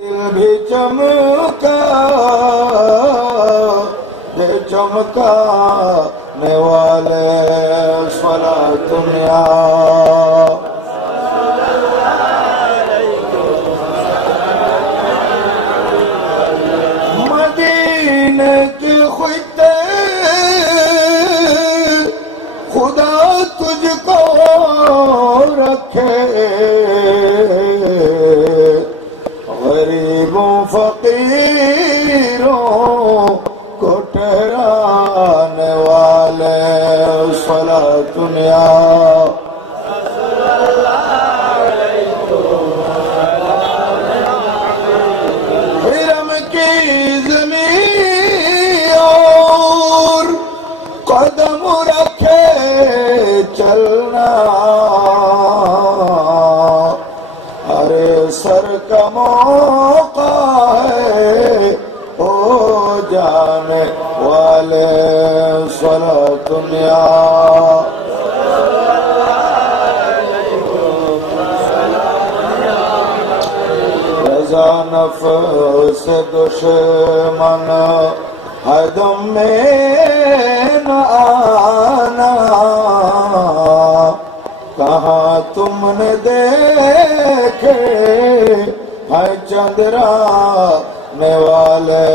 दिल भी चमका दे चमकाने वाले सलातुन्या मदीने की खुदे खुदा तुझको रखे गरीबों फकीरों को ठहराने वाले सलातुन्या हिरम की ज़मीन और कदम रखे चलना अरे सर का मौका है ओ जाने वाले सलातुन्या रज़ा नफ्स दुश्मन हदम में न आना कहाँ तुमने देखे है चंद्राने वाले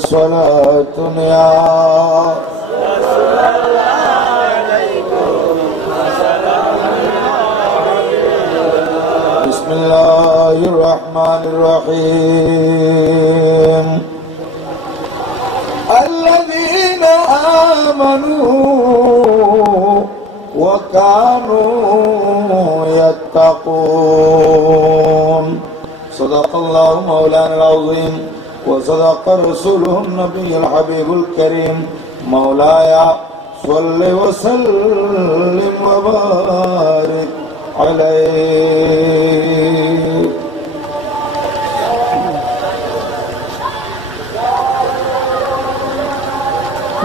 सलातुन्या बिस्मिल्लाहिर्रहमानिर्रहीम अल्लज़ीना आमनू वकानू यत्तकून सदक़ल्लाहु मौलाना अज़ीम व सदक़ रसूलुहु नबियुल हबीबुल करीम मौलाया सल्लि व सल्लिम व बारिक अलैहि।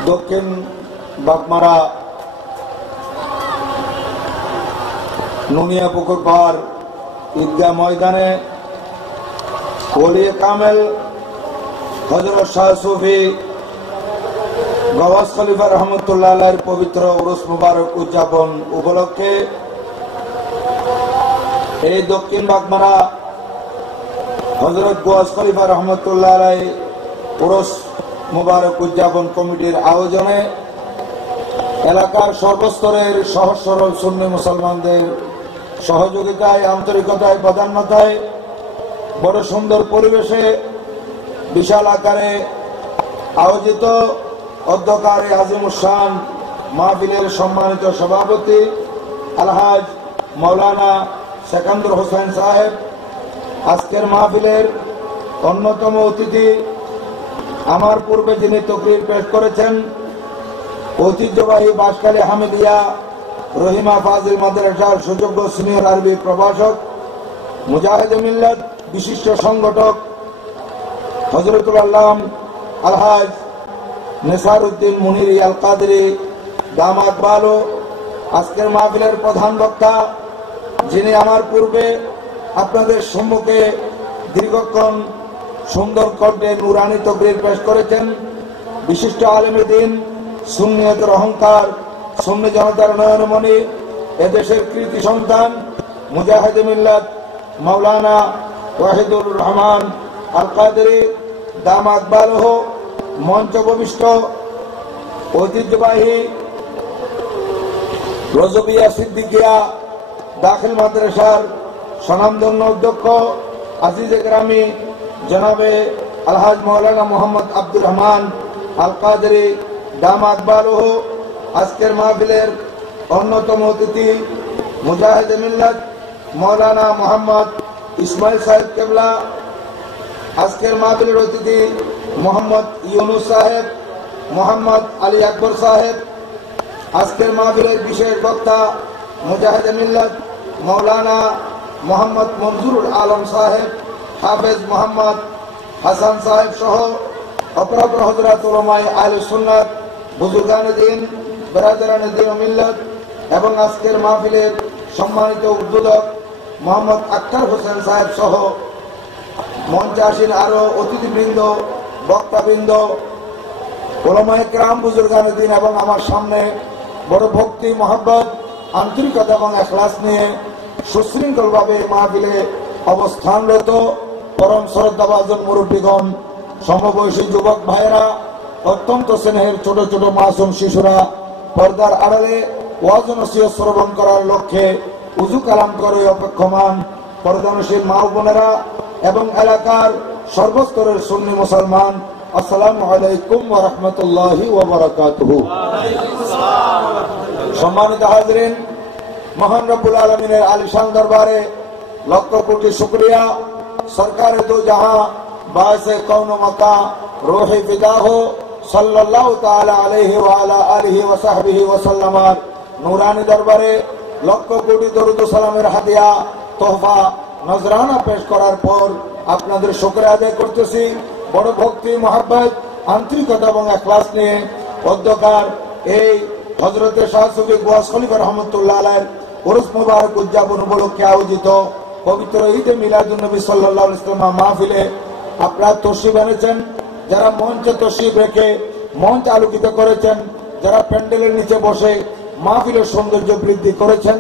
दक्षिण बागमारा নুনিয়া পুকুর পার ঈদগাহ ময়দানে ওলিয়ে কামেল হযরত শাহ সুফি গওয়াস খলিফা রহমতুল্লাহ আলাইহির পবিত্র উরুস মুবারক উদযাপন উপলক্ষে এই দক্ষিণ বাগমারা হযরত গওয়াস খলিফা রহমতুল্লাহ আলাইহি উরুস মুবারক উদযাপন কমিটির আয়োজনে এলাকার সর্বস্তরের সহজ সরল সুন্নি মুসলমানদের সহযোগিতায় আন্তরিকতায় প্রাধান্যতায় বড় সুন্দর পরিবেশে বিশাল আকারে আয়োজিত অধ্যকারে আজিমুশান মাহফিলের সম্মানিত সভাপতি আলহাজ মাওলানা সেকান্দর হোসেন সাহেব, আজকের মাহফিলের অন্যতম অতিথি, আমার পূর্বে যিনি তকরির পেশ করেছেন ঐতিহ্যবাহী বাঁশখালী হামিদিয়া রহিমা ফাজিল মাদ্রাসার সুযোগ্য সিনিয়র আরবি প্রভাষক মুজাহিদে মিল্লাত বিশিষ্ট সংগঠক হযরতুল আল্লাম আলহাজ নেসারউদ্দিন মুনিরি আল কাদরি দামাত বালো, আজকের মাহফিলের প্রধান বক্তা যিনি আমার পূর্বে আপনাদের সম্মুখে দীর্ঘক্ষণ সুন্দর কণ্ঠে নুরানি তকরির পেশ করেছেন বিশিষ্ট আলেমে দ্বীন, সুন্নিয়তের অহংকার, সুন্নি জনতার নয়নমণি, এদেশের কৃতি সন্তান মুজাহিদে মিল্লাত মাওলানা ওয়াহিদুর রহমান আল কাদরি দামাত বালহ, মঞ্চ উপবিষ্ট ঐতিহ্যবাহী রজবিয়া সিদ্দিকিয়া দাখিল মাদ্রাসার স্বনামধন্য অধ্যক্ষ আজিজে গ্রামী জনাবে আলহাজ মাওলানা মোহাম্মদ আব্দুর রহমান আল কাদরি দামাত বালহ, আজকের মাহফিলের অন্যতম অতিথি মুজাহিদে মিল্লাত মাওলানা মোহাম্মদ ইসমাইল সাহেব কেবলা, আজকের মাহফিলের অতিথি মোহাম্মদ ইউনুস সাহেব, মোহাম্মদ আলী আকবর সাহেব, আজকের মাহফিলের বিশেষ বক্তা মুজাহিদে মিল্লাত মাওলানা মোহাম্মদ মনজুরুল আলম সাহেব, হাফেজ মোহাম্মদ হাসান সাহেব সহ অপরাপর হযরত উলামায়ে আহলে সুন্নাত বুজুর্গান দ্বীন বেরাদারান দ্বীন ও মিল্লাত এবং আজকের মাহফিলের সম্মানিত উদ্বোধক মোহাম্মদ আক্তার হোসেন সাহেব সহ মঞ্চে আসেন আরো অতিথিবৃন্দ, বক্তাবৃন্দ, ওলামায়ে কেরাম, বুজুর্গানে দ্বীন এবং আমার সামনে বড় ভক্তি, মহব্বত, আন্তরিকতা এবং এখলাস নিয়ে সুশৃঙ্খলভাবে মাহফিলে অবস্থানরত পরম শ্রদ্ধাভাজন মুরব্বীগণ, সমবয়সী যুবক ভাইয়েরা, অত্যন্ত স্নেহের ছোট ছোট মাসুম শিশুরা, পর্দার আড়ালে ওয়াজ ও নসিহত শ্রবণ করার লক্ষ্যে উযু কালাম করে অপেক্ষমান পর্দানশীল মা ও বোনেরা এবং এলাকার সর্বস্তরের সুন্নি মুসলমান, আসসালামু আলাইকুম ওয়া রাহমাতুল্লাহি ওয়া বারাকাতুহু। সম্মানিত হাজরিন, মহান রব্বুল আলামিনের আলিশান দরবারে লক্ষ কোটি শুকরিয়া। সরকারে দো জাহাं বায়সে কৌন মকা রূহে ফিদা হো সাল্লাল্লাহু তাআলা আলাইহি ওয়া আলা আলিহি ওয়া সাহবিহি ওয়া সাল্লামার নূরানি দরবারে লক্ষ কোটি দরুদ ও সালামের হাদিয়া, তোহফা, নজরানা পেশ করার পর আপনাদের শুকরিয়া আদায় করতেছি। বড় ভক্তি, মহব্বত, আন্তরিকতা এবং ইখলাস নিয়ে অধ্যকার এই হযরতে শাহ সুফি গওস খলিফা রহমাতুল্লাহ আলাইহির উরুস মুবারক উদযাপন উপলক্ষে আয়োজিত পবিত্র ঈদে মিলাদুন নবী সাল্লাল্লাহু আলাইহি ওয়াসাল্লাম মাহফিলে আপনারা তশরিফ এনেছেন। যারা মঞ্চে তশরিফ রেখে মঞ্চ আলোকিত করেছেন, যারা প্যান্ডেলের নিচে বসে মাহফিলের সৌন্দর্য বৃদ্ধি করেছেন,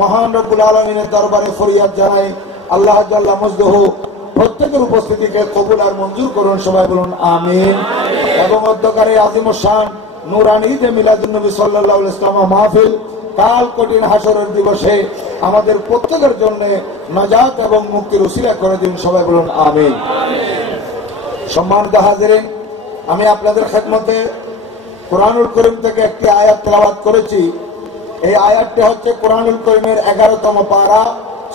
মহান রব্বুল আলামিনের দরবারে ফরিয়াদ জানাই, আল্লাহ জাল্লা মজদুহু প্রত্যেকের উপস্থিতিকে কবুল আর মঞ্জুর করুন। সবাই বলুন আমিন। এবং অধ্যকারে আজিম শান নূরানী ঈদে মিলাদুন নবী সাল্লাল্লাহু আলাইহি ওয়াসাল্লাম মাহফিল কাল কঠিন হাসরের দিবসে আমাদের প্রত্যেকের জন্য নাজাত এবং মুক্তির উসিলা করে দিন। সবাই বলুন আমিন। সম্মানিত হাজিরিন, আমি আপনাদের খেদমতে কোরআনুল করিম থেকে একটি আয়াত তেলাওয়াত করেছি। এই আয়াতটি হচ্ছে কোরআনুল করিমের 11তম পারা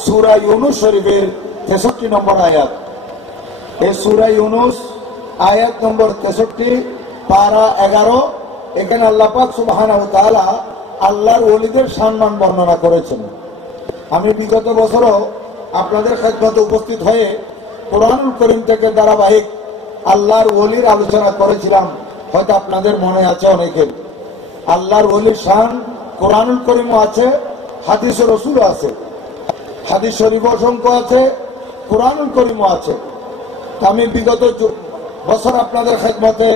সূরা ইউনুস শরীফের 63 নম্বর আয়াত। এই সূরা ইউনুস আয়াত নম্বর 63 পারা 11। এখানে আল্লাহ পাক সুবহানাহু ওয়া তাআলা আল্লাহর ওলিদের সম্মান বর্ণনা করেছেন। আমি বিগত বছরও আপনাদের খেদমতে উপস্থিত হয়ে কোরআনুল করিম থেকে ধারাবাহিক আল্লাহর ওলির আলোচনা করেছিলাম। হয়তো আপনাদের মনে আছে অনেকের। আল্লাহর ওলির শান কোরআনুল করিমও আছে, হাদিস ও রাসূলও আছে, হাদিস শরীফ অসংখ্য আছে, কোরআনুল করিমও আছে। আমি বিগত বছর আপনাদের খেদমতে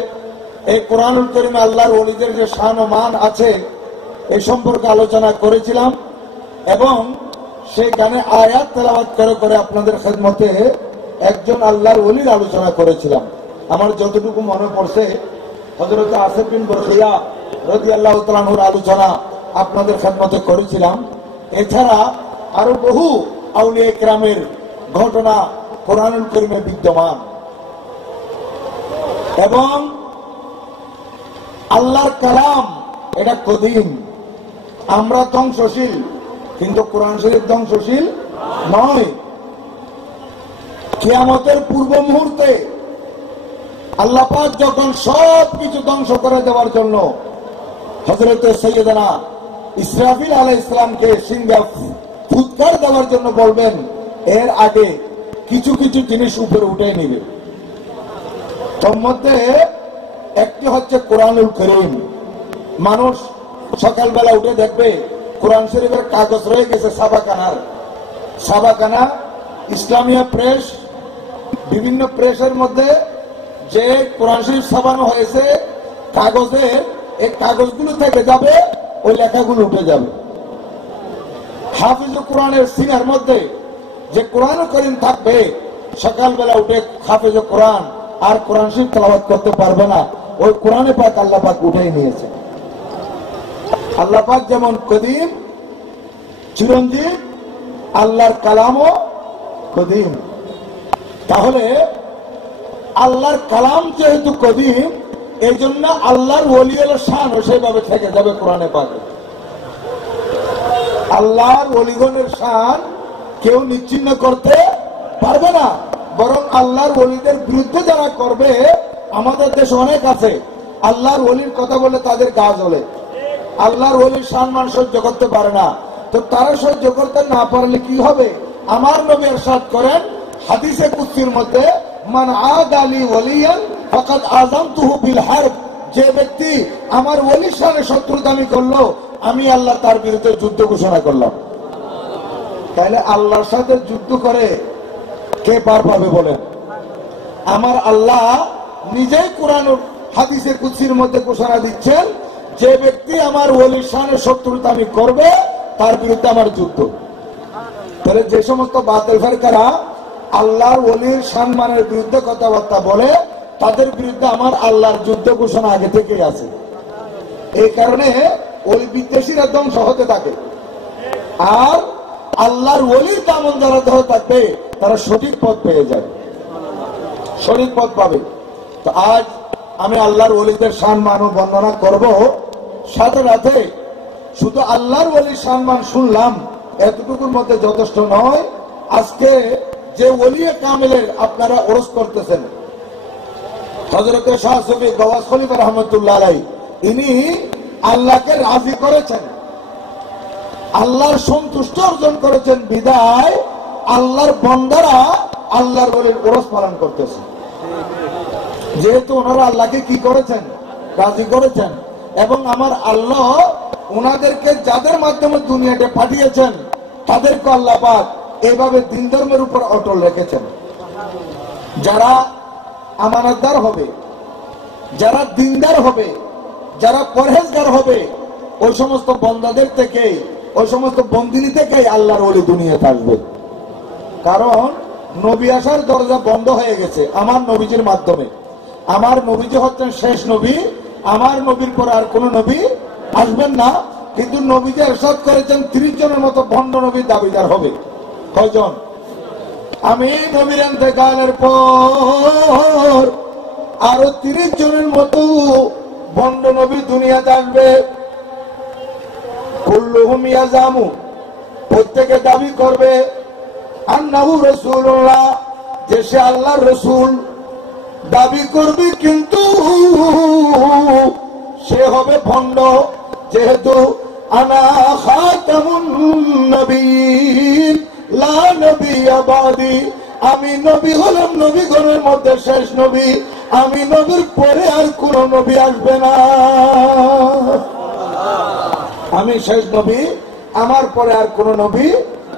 এই কোরআনুল করিমে আল্লাহর ওলিদের যে শান ও মান আছে এই সম্পর্কে আলোচনা করেছিলাম এবং সেখানে আয়াত তেলাওয়াত করে করে আপনাদের খেদমতে একজন আল্লাহর ওলির আলোচনা করেছিলাম। আমার যতটুকু মনে পড়ছে হযরত আসিফ বিন বরখিয়া রাদিয়াল্লাহু তাআলা আনহুর আলোচনা আপনাদের খেদমতে করেছিলাম। এছাড়া আরো বহু আউলিয়া কেরামের ঘটনা কোরআনুল করিমে বিদ্যমান এবং আল্লাহর কালাম এটা কদিম। আমরা ধ্বংসশীল, কিন্তু কোরআন শরীফ ধ্বংসশীল নয়। কিয়ামতের পূর্ব মুহূর্তে আল্লাহ পাক যখন সবকিছু ধ্বংস করে দেওয়ার জন্য হযরতে সাইয়েদনা ইসরাফিল আলাইহিস সালামকে সিংহা ফুৎকার দেওয়ার জন্য বলবেন, এর আগে কিছু কিছু জিনিস উপরে উঠে নিবে। তার মধ্যে একটি হচ্ছে কোরআনুল করিম। মানুষ সকালবেলা উঠে দেখবে কোরআন শরীফের কাগজ রয়ে গেছে সাবাকানা ইসলামিয়া প্রেস, বিভিন্ন প্রেসের মধ্যে যে কোরআন শরীফ ছাপানো হয়েছে কাগজের, এই কাগজগুলো থেকে যাবে, ওই লেখাগুলো উঠে যাবে। হাফিজুল কোরআনের সিনার মধ্যে যে কোরআন করিম থাকবে, সকালবেলা উঠে হাফিজুল কোরআন আর কোরআন শরীফ তেলাওয়াত করতে পারবে না। ওই কোরআনে পাক আল্লাহ পাক উঠেই নিয়েছে। আল্লাহ পাক যেমন কদিম চিরঞ্জীব, আল্লাহর কালামও কদিম। তাহলে আল্লাহর কালাম যেহেতু কদিম, এই জন্য আল্লাহর ওলিদের শান সেভাবে থেকে যাবে কোরআনে পাকে। আল্লাহর ওলিগণের শান কেউ নিচ্ছিন্ন করতে পারবে না, বরং আল্লাহর ওলিদের বিরুদ্ধে যারা করবে, আমাদের দেশে অনেক আছে আল্লাহর ওলির কথা বলে তাদের গা জ্বলে, আল্লাহর ওলির সম্মান সহ্য করতে পারে না। তো তারা সহ্য করতে না পারলে কি হবে? আমার নবী ইরশাদ করেন হাদিসে কুদসির মধ্যে, মান আদালি ওলিয়ান ফাকাদ আযামতুহু বিল হারব, যে ব্যক্তি আমার ওলির সাথে শত্রুতামি করলো, আমি আল্লাহ তার বিরুদ্ধে যুদ্ধ ঘোষণা করলাম। তাহলে আল্লাহর সাথে যুদ্ধ করে কে পার পাবে বলেন? আমার আল্লাহ নিজেই কোরআন হাদিসে কুদসির মধ্যে ঘোষণা দিচ্ছেন, যে ব্যক্তি আমার ওলির শানের শত্রুতা আমি করবে তার বিরুদ্ধে আমার যুদ্ধ। তাহলে যে সমস্ত বাতিল ফেরকারা আল্লাহর ওলির সম্মানের বিরুদ্ধে কথাবার্তা বলে, তাদের বিরুদ্ধে আমার আল্লাহর যুদ্ধ ঘোষণা আগে থেকেই আছে। এই কারণে ওই বিদ্বেষীরা ধ্বংস হতে থাকে, আর আল্লাহর ওলির দামন যারা দেহ থাকবে তারা সঠিক পথ পেয়ে যায়, সঠিক পথ পাবে। তো আজ আমি আল্লাহর ওলিদের সম্মান ও বর্ণনা করব, সাথে সাথে শুধু আল্লাহর ওলির সম্মান শুনলাম এতটুকুর মধ্যে যথেষ্ট নয়। আজকে যে ওলিয়ে কামেলের আপনারা ওরস করতেছেন, হযরত শাহ সুফি গওয়াস খলিফা রহমতুল্লাহ আলাইহি, ইনি আল্লাহকে রাজি করেছেন, আল্লাহর সন্তুষ্টি অর্জন করেছেন, বিদায় আল্লাহর বান্দারা আল্লাহর ওলির ওরস পালন করতেছে। যেহেতু ওনারা আল্লাহকে কি করেছেন, রাজি করেছেন, এবং আমার আল্লাহ ওনাদেরকে যাদের মাধ্যমে দুনিয়াকে পাঠিয়েছেন তাদেরকে আল্লাহ পাক এইভাবে দিন ধর্মের উপর অটল রেখেছেন। যারা আমানতদার হবে, যারা দিনদার হবে, যারা পরহেজগার হবে, ওই সমস্ত বন্দাদের থেকে, ওই সমস্ত বন্দিনী থেকে আল্লাহর ওলি দুনিয়াতে আসবে। কারণ নবী আসার দরজা বন্ধ হয়ে গেছে আমার নবীজির মাধ্যমে। আমার নবীজি হচ্ছেন শেষ নবী, আমার নবীর পর আর কোন নবী আসবেন না। কিন্তু নবীজি ইরশাদ করেছেন 30 জনের মতো ভণ্ড নবীর দাবিদার হবে। কয়জন? আমি নবীর ইন্তেকালের পর আরো 30 জনের মতো ভণ্ড নবী দুনিয়াতে আসবে। কুল্লুহুম ইয়াজামু, প্রত্যেকে দাবি করবে আন্নাহু রাসূলুল্লাহ, যে সে আল্লাহর রাসূল দাবি করবে, কিন্তু সে হবে ভণ্ড। যেহেতু আনা খাতামুন নবিয়্যিন লা নবিয়্যা বাদি, আমি নবী হলাম নবীগণের মধ্যে শেষ নবী, আমি নবীর পরে আর কোন নবী আসবে না। আমি শেষ নবী, আমার পরে আর কোন নবী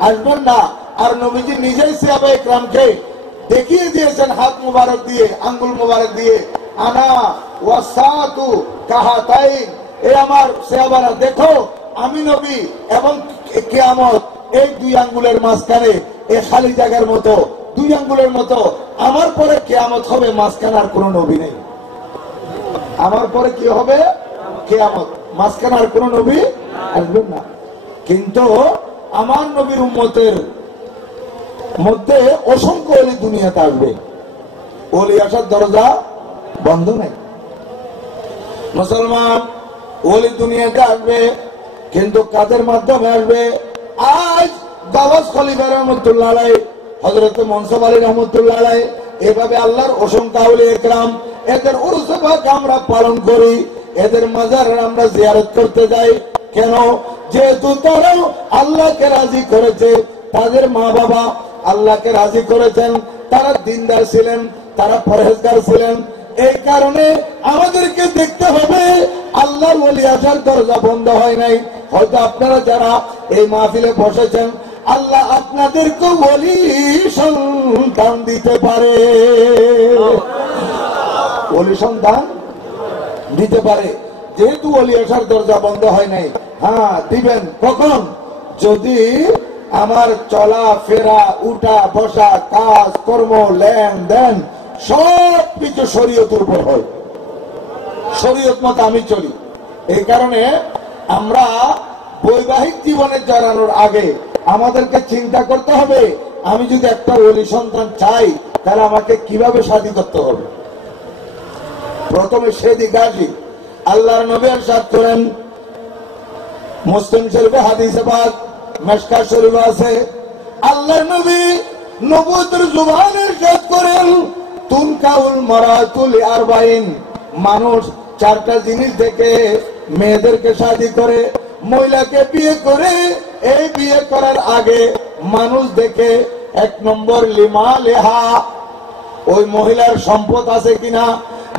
আসবেন না। আর নবীজি নিজেই সাহাবায়ে ইকরামকে দেখিয়ে দিয়েছেন হাত মুবারক দিয়ে, আঙ্গুল মুবারক দিয়ে, আনা ওয়াসাতু কাহাতাইন, এ আমার সাহাবারা দেখো আমি নবী এবং কিয়ামত এই দুই আঙ্গুলের মাঝখানে, এই খালি জায়গার মতো, দুই আঙ্গুলের মতো। আমার পরে কিয়ামত হবে, মাঝখানে আর কোন নবী নেই। আমার পরে কি হবে? কিয়ামত, মাঝখানে আর কোন নবী আসবেন না। কিন্তু আমার নবীর উম্মতের মধ্যে অসংখ্য ওলি দুনিয়াতে আসবে, ওলি আসার দরজা বন্ধ নেই। মুসলমান ওলি দুনিয়াতে আসবে, কিন্তু কাদের মাধ্যমে আসবে? আজ গাওয়াস খলিফা রহমতুল্লাহ আলাইহি, হযরত মনসুর আলী রহমতুল্লাহ আলাইহি, এভাবে আল্লাহর অসংখ্য আউলিয়া ইকরাম, এদের উরুস পাক আমরা পালন করি, এদের মাজার আমরা জিয়ারত করতে যাই। কেন? যেহেতু তারাও আল্লাহকে রাজি করেছে, তাদের মা বাবা আল্লাহকে রাজি করেছেন, তারা দিনদার ছিলেন, তারা পরহেজগার ছিলেন। এই কারণে আমাদেরকে দেখতে হবে আল্লাহর ওলি আসার দরজা বন্ধ হয় নাই। হয়তো আপনারা যারা এই মাহফিলে বসেছেন, আল্লাহ আপনাদেরকে ওলি সন্তান দিতে পারে, ওলি সন্তান দিতে পারে। যেহেতু ওলি আসার দরজা বন্ধ হয় নাই, হ্যাঁ দিবেন। কখন? যদি আমার চলা ফেরা, উঠা বসা, কাজ কর্ম, লেনদেন সব কিছু শরীয়তের উপর হয়, শরীয়ত মত আমি চলি। এই কারণে আমরা বৈবাহিক জীবনে জড়ানোর আগে আমাদেরকে চিন্তা করতে হবে, আমি যদি একটা ওলি সন্তান চাই তাহলে আমাকে কিভাবে শাদী করতে হবে। প্রথমে সে দিকে আসি। আল্লাহর নবী ইরশাদ করেন, মুসলিম শরীফে হাদিসে পাক, মিশকাত শরীফে আছে, আল্লাহর নবী নবুয়তের জুবানে ইরশাদ করেন, তুনকাউল মারাতুল আরবাইন, মানুষ 4টা জিনিস দেখে মেয়েদেরকে শাদী করে, মহিলাকে বিয়ে করে। এই বিয়ে করার আগে মানুষ দেখে 1 নম্বর লিমা লেহা, ওই মহিলার সম্পদ আছে কিনা,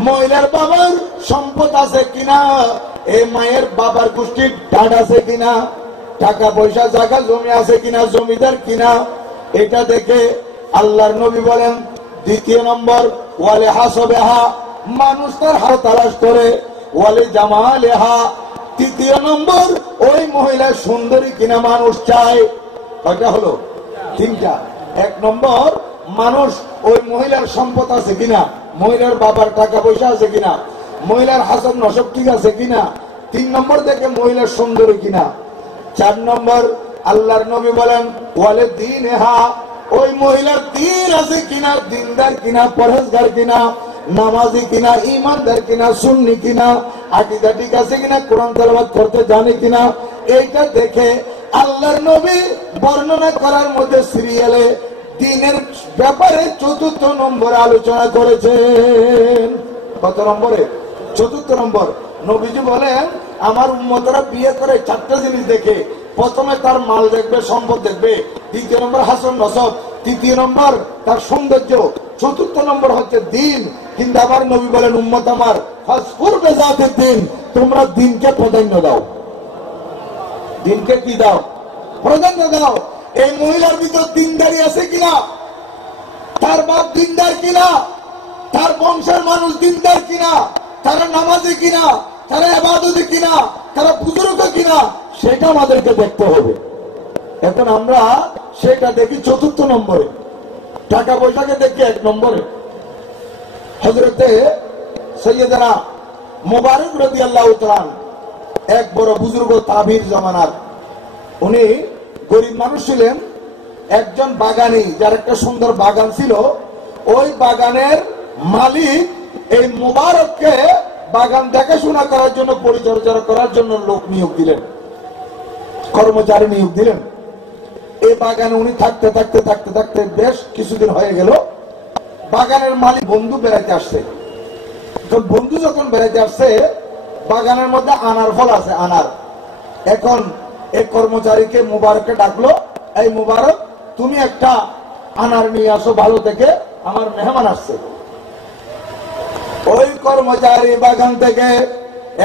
মহিলার বাবার সম্পদ আছে কিনা, এই মায়ের বাবার গোষ্ঠীর ডাট আছে কিনা, টাকা পয়সা জায়গা জমি আছে কিনা, জমিদার কিনা, এটা দেখে। আল্লাহর নবী বলেন 2 নম্বর ওয়ালে হাসবেহা, মানুষ তার হাত তালাশ করে, ওয়ালে জামালেহা, তৃতীয় নম্বর ওই মহিলা সুন্দরী কিনা মানুষ চায়। কয়টা হলো? তিনটা। এক নম্বর মানুষ ওই মহিলার সম্পদ আছে কিনা, মহিলার বাবার টাকা পয়সা আছে কিনা, মহিলার হাসব নসব ঠিক আছে কিনা। তিন নম্বর দেখে মহিলার সুন্দরী কিনা। চার নম্বর আল্লাহর নবী বলেন ওয়ালে দীনহা, ওই মহিলার দিন আছে কিনা, দিনদার কিনা, পরহেজগার কিনা, নামাজি কিনা, ইমানদার কিনা, সুন্নি কিনা, আকীদা ঠিক আছে কিনা, কোরআন তেলাওয়াত করতে জানে কিনা। এইটা দেখে আল্লাহর নবী বর্ণনা করার মধ্যে সিরিয়ালে দিনের ব্যাপারে চতুর্থ নম্বরে আলোচনা করেছেন। কত নম্বরে? চতুর্থ নম্বর। নবীজি বলেন আমার উম্মতরা বিয়ে করে চারটা জিনিস দেখে। প্রথমে তার মাল দেখবে, সম্পদ দেখবে, দ্বিতীয় নম্বর হাসান নসব, তৃতীয় নম্বর তার সৌন্দর্য, চতুর্থ নম্বর হচ্ছে দিন। কিন্তু আমার নবী বলেন উম্মত আমার ফাসফুর বেজাতের দিন, তোমরা দিনকে প্রাধান্য দাও। দিনকে কি দাও? প্রাধান্য দাও। এই মহিলার ভিতর দিনদারি আছে কিনা, তার বাপ দিনদার কিনা, তার বংশের মানুষ দিনদার কিনা, তারা নামাজি কিনা, তারা ইবাদতে কিনা, তারা বুজুর্গ কিনা, সেটা আমাদেরকে দেখতে হবে। এখন আমরা সেটা দেখি চতুর্থ নম্বরে, টাকা পয়সাকে দেখি এক নম্বরে। হযরতে সৈয়দনা মুবারক রাদিয়াল্লাহু তাআলা এক বড় বুজুর্গ তাবির জামানার, উনি গরিব মানুষ ছিলেন। একজন বাগানি, যার একটা সুন্দর বাগান ছিল, ওই বাগানের মালিক এই মুবারককে বাগান দেখাশোনা করার জন্য, পরিচর্যা করার জন্য লোক নিয়োগ দিলেন, কর্মচারী নিয়োগ দিলেন। এই বাগানে উনি থাকতে থাকতে থাকতে থাকতে বেশ কিছুদিন হয়ে গেল। বাগানের মালিক বন্ধু বেড়াইতে আসছে। তো বন্ধু যখন বেড়াইতে আসছে, বাগানের মধ্যে আনার ফল আছে, আনার। এখন এই কর্মচারীকে মুবারককে ডাকলো, এই মুবারক তুমি একটা আনার নিয়ে আসো ভালো থেকে, আমার মেহমান আসছে। ওই কর্মচারী বাগান থেকে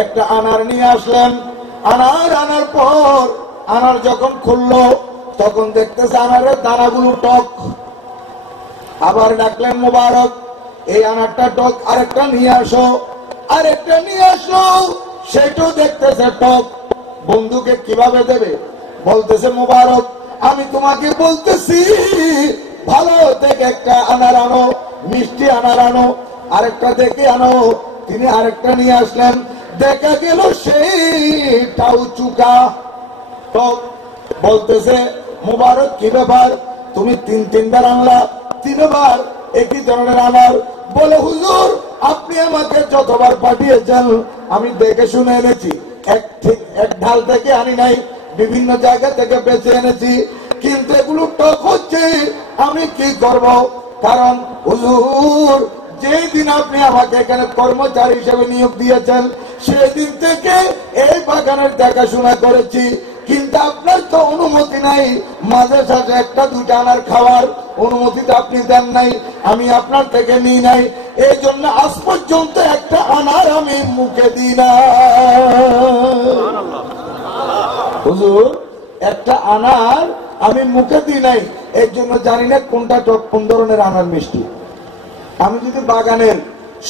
একটা আনার নিয়ে আসলেন। আনার আনার পর আনার যখন খুললো, তখন দেখতেছে আনারের দানাগুলো টক। আবার ডাকলেন মুবারক, এই আনারটা টক, আরেকটা নিয়ে আসো, আরেকটা নিয়ে আসো। সেটাও দেখতেছে টক। বন্ধুকে কিভাবে দেবে? বলতেছে মুবারক আমি তোমাকে বলতেছি ভালো দেখে একটা আনার আনো, মিষ্টি আনার আনো, আরেকটা দেখে আনো। তিনি আরেকটা নিয়ে আসলেন, দেখা গেল সেইটাও চুকা, টক। বলতেছে মুবারক কি ব্যাপার, তুমি তিনবার আনলা, তিনবার একই ধরনের আনার। বলে হুজুর আপনি আমাকে যতবার পাঠিয়েছেন আমি দেখে শুনে এনেছি, এক ঢাল থেকে আনি নাই, বিভিন্ন জায়গা থেকে বেছে এনেছি, কিন্তু এগুলো টক হচ্ছে, আমি কি করব? কারণ হুজুর যেদিন আপনি আমাকে এখানে কর্মচারী হিসেবে নিয়োগ দিয়েছেন, সেদিন থেকে এই বাগানের দেখাশোনা করেছি, কিন্তু আপনার তো অনুমতি নাই, মাঝে সাথে একটা দুটা আনার খাওয়ার অনুমতিটা আপনি দেন নাই, আমি আপনার থেকে নিই নাই, এই জন্য আজ পর্যন্ত একটা আনার আমি মুখে দিই না। হুজুর একটা আনার আমি মুখে দিই নাই, এর জন্য জানি না কোনটা টক, কোন ধরনের আনার মিষ্টি। আমি যদি বাগানের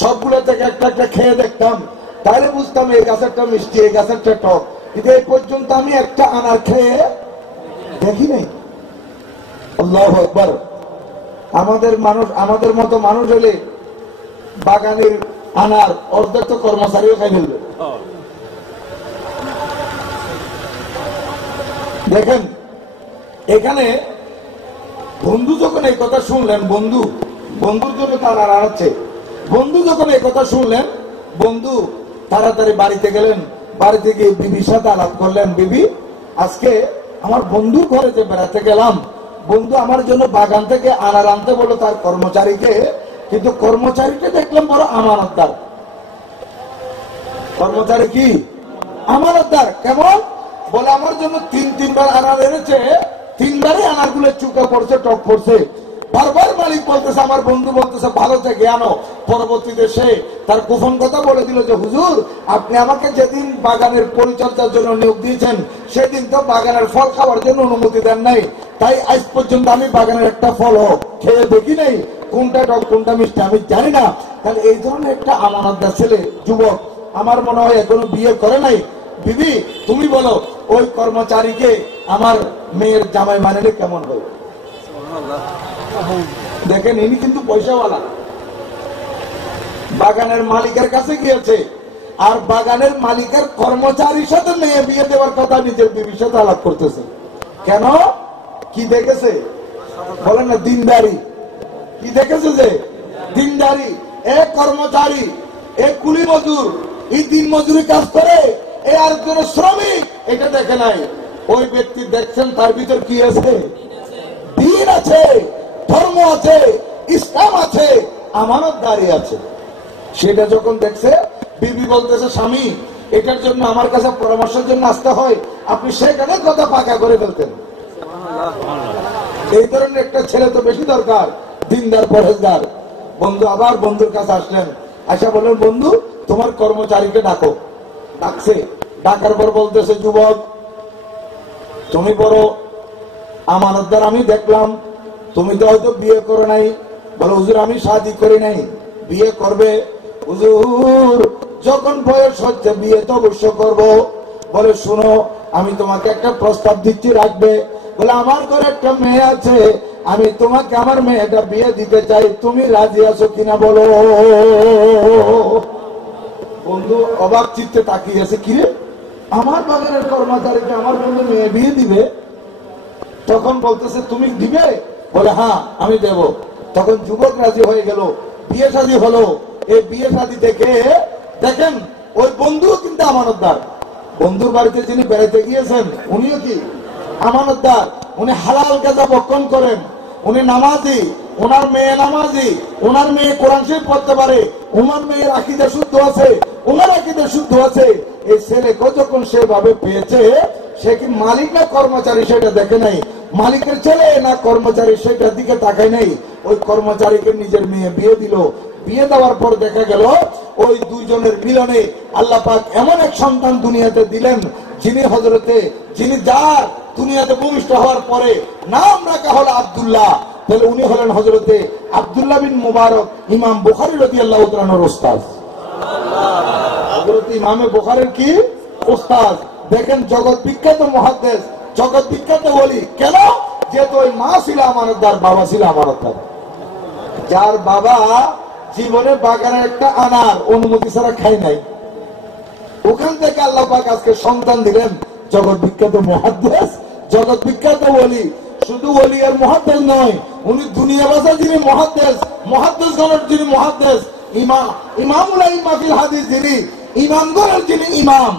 সবগুলো থেকে একটা একটা খেয়ে দেখতাম, তাহলে বুঝতাম এই গাছেরটা মিষ্টি, এই গাছেরটা টক। কিন্তু এই পর্যন্ত আমি একটা আনার খেয়ে দেখি নাই। আল্লাহু আকবার। আমাদের মানুষ, আমাদের মতো মানুষ হলে বাগানের আনার অর্ধেক তো কর্মচারীও খাই ফেলবে। দেখেন এখানে বন্ধু যখন এই কথা শুনলেন, বন্ধুর জন্য তারা আনাচ্ছে, বন্ধু যখন এই কথা শুনলেন, বন্ধু তাড়াতাড়ি বাড়িতে গেলেন, বাড়িতে গিয়ে বিবির সাথে আলাপ করলেন, বিবি আজকে আমার বন্ধুর ঘরে যে বেড়াতে গেলাম, বন্ধু আমার জন্য বাগান থেকে আনার আনতে বললো তার কর্মচারীকে, কিন্তু কর্মচারীকে দেখলাম বড় আমানতদার। কর্মচারী কি আমানতদার? কেমন? বলে আমার জন্য তিনবার আনার এনেছে, তিনবারই আনার গুলো চুকা পড়ছে, টক পড়ছে। বারবার মালিক বলতেছে, আমার বন্ধু বলতেছে ভালো থেকে আনো। পরবর্তীতে সে তার গোপন কথা বলে দিল যে হুজুর আপনি আমাকে যেদিন বাগানের পরিচর্যার জন্য নিয়োগ দিয়েছেন, সেদিন তো বাগানের ফল খাওয়ার জন্য অনুমতি দেন নাই, তাই আজ পর্যন্ত আমি বাগানের একটা ফল খেয়ে দেখি নাই, কোনটা টক কোনটা মিষ্টি আমি জানি না। তাহলে এই ধরনের একটা আমানতদার ছেলে, যুবক, আমার মনে হয় এখনো বিয়ে করে নাই। বিবি তুমি বলো, ওই কর্মচারীকে আমার মেয়ের জামাই মানালে কেমন হবে? দেখেন, ইনি কিন্তু পয়সাওয়ালা, বাগানের মালিকের কাছে গিয়েছে, আর বাগানের মালিকের কর্মচারীর সাথে মেয়ে বিয়ে দেওয়ার কথা নিজের বিবির সাথে আলাপ করতেছে। কেন? কি দেখেছে বলেন না? দিনদারি। কি দেখেছে? যে দিনদারি। এক কর্মচারী, এক কুলি মজুর, এই দিন মজুরি কাজ করে, এ আরেকজনের শ্রমিক, এটা দেখে নাই। ওই ব্যক্তি দেখছেন তার ভিতর কি আছে? দিন আছে, ধর্ম আছে, ইসলাম আছে, আমানতদারি আছে। সেটা যখন দেখছে, বিবি বলতেছে, স্বামী এটার জন্য আমার কাছে পরামর্শের জন্য আসতে হয়, আপনি সেখানে কথা পাকা করে ফেলতেন। এই ধরনের একটা ছেলে তো বেশি দরকার, দিনদার, পরেশদার। বন্ধু আবার বন্ধুর কাছে আসলেন, আশা বললেন, বন্ধু তোমার কর্মচারীকে ডাকো। ডাকছে, ডাকার পর বলতেছে, যুবক তুমি বড় আমানতদার, আমি দেখলাম তুমি তো হয়তো বিয়ে করো নাই। বলো, হুজুর আমি শাদী করি নাই। বিয়ে করবে? হুজুর যখন বয়স হচ্ছে বিয়ে তো অবশ্য করবো। বলে, শুনো আমি তোমাকে একটা প্রস্তাব দিচ্ছি, রাখবে? বলে, আমার ঘরে একটা মেয়ে আছে, আমি তোমাকে আমার মেয়েটা বিয়ে দিতে চাই, তুমি রাজি আছো কিনা বলো। বন্ধু অবাক চিত্তে তাকিয়ে আছে, কিরে আমার বাগানের কর্মচারীকে আমার বন্ধু মেয়ে বিয়ে দিবে? তখন বলতেছে, তুমি দিবে? বলে, হ্যাঁ আমি দেব। তখন যুবক রাজি হয়ে গেল, বিয়ে শাদী হলো। এই বিয়ে শাদী দেখে দেখেন, ওই বন্ধু কিন্তু আমানতদার। বন্ধুর বাড়িতে যিনি বেড়াতে গিয়েছেন উনিও কি আমানতদার। উনি হালাল কাজা বক্ষণ করেন, উনি নামাজি, ওনার মেয়ে নামাজি, ওনার মেয়ে কোরআন শরীফ পড়তে পারে, ওনার মেয়ের আকীদা শুদ্ধ আছে, ওনার আকীদা শুদ্ধ আছে। এই ছেলেকে যখন সেভাবে পেয়েছে, সে কি মালিক না কর্মচারী সেটা দেখে নাই, মালিকের ছেলে না কর্মচারী সেটার দিকে তাকায় নাই। ওই কর্মচারীকে নিজের মেয়ে বিয়ে দিল। বিয়ে দেওয়ার পর দেখা গেল ওই দুইজনের মিলনে আল্লাহ পাক এমন এক সন্তান দুনিয়াতে দিলেন, যিনি যার দুনিয়াতে ভূমিষ্ঠ হওয়ার পরে নাম রাখা হলো আব্দুল্লাহ। তাহলে উনি হলেন হযরতে আব্দুল্লাহ বিন মুবারক, ইমাম বুখারী রাদিয়াল্লাহু তাআলা আনহুর উস্তাদ। হযরত ইমামে বুখারীর কি উস্তাদ। দেখেন, জগৎ বিখ্যাত মুহাদ্দিস, জগৎ বিখ্যাত ওলি। কেন? যেহেতু ওই মা ছিল আমানতদার, বাবা ছিল আমানতদার। যার বাবা জীবনে বাগানের একটা আনার অনুমতি ছাড়া খাই নাই, ওখান থেকে আল্লাহ পাক আজকে সন্তান দিলেন জগৎ বিখ্যাত মুহাদ্দিস, জগৎ বিখ্যাত ওলি। শুধু ওলি আর মুহাদ্দিস নয়, উনি দুনিয়া বাসার যিনি মুহাদ্দিস, মুহাদ্দিসগণের যিনি মুহাদ্দিস, ইমামুল আইম্মা ফিল হাদিস, যিনি ইমামগণের যিনি ইমাম,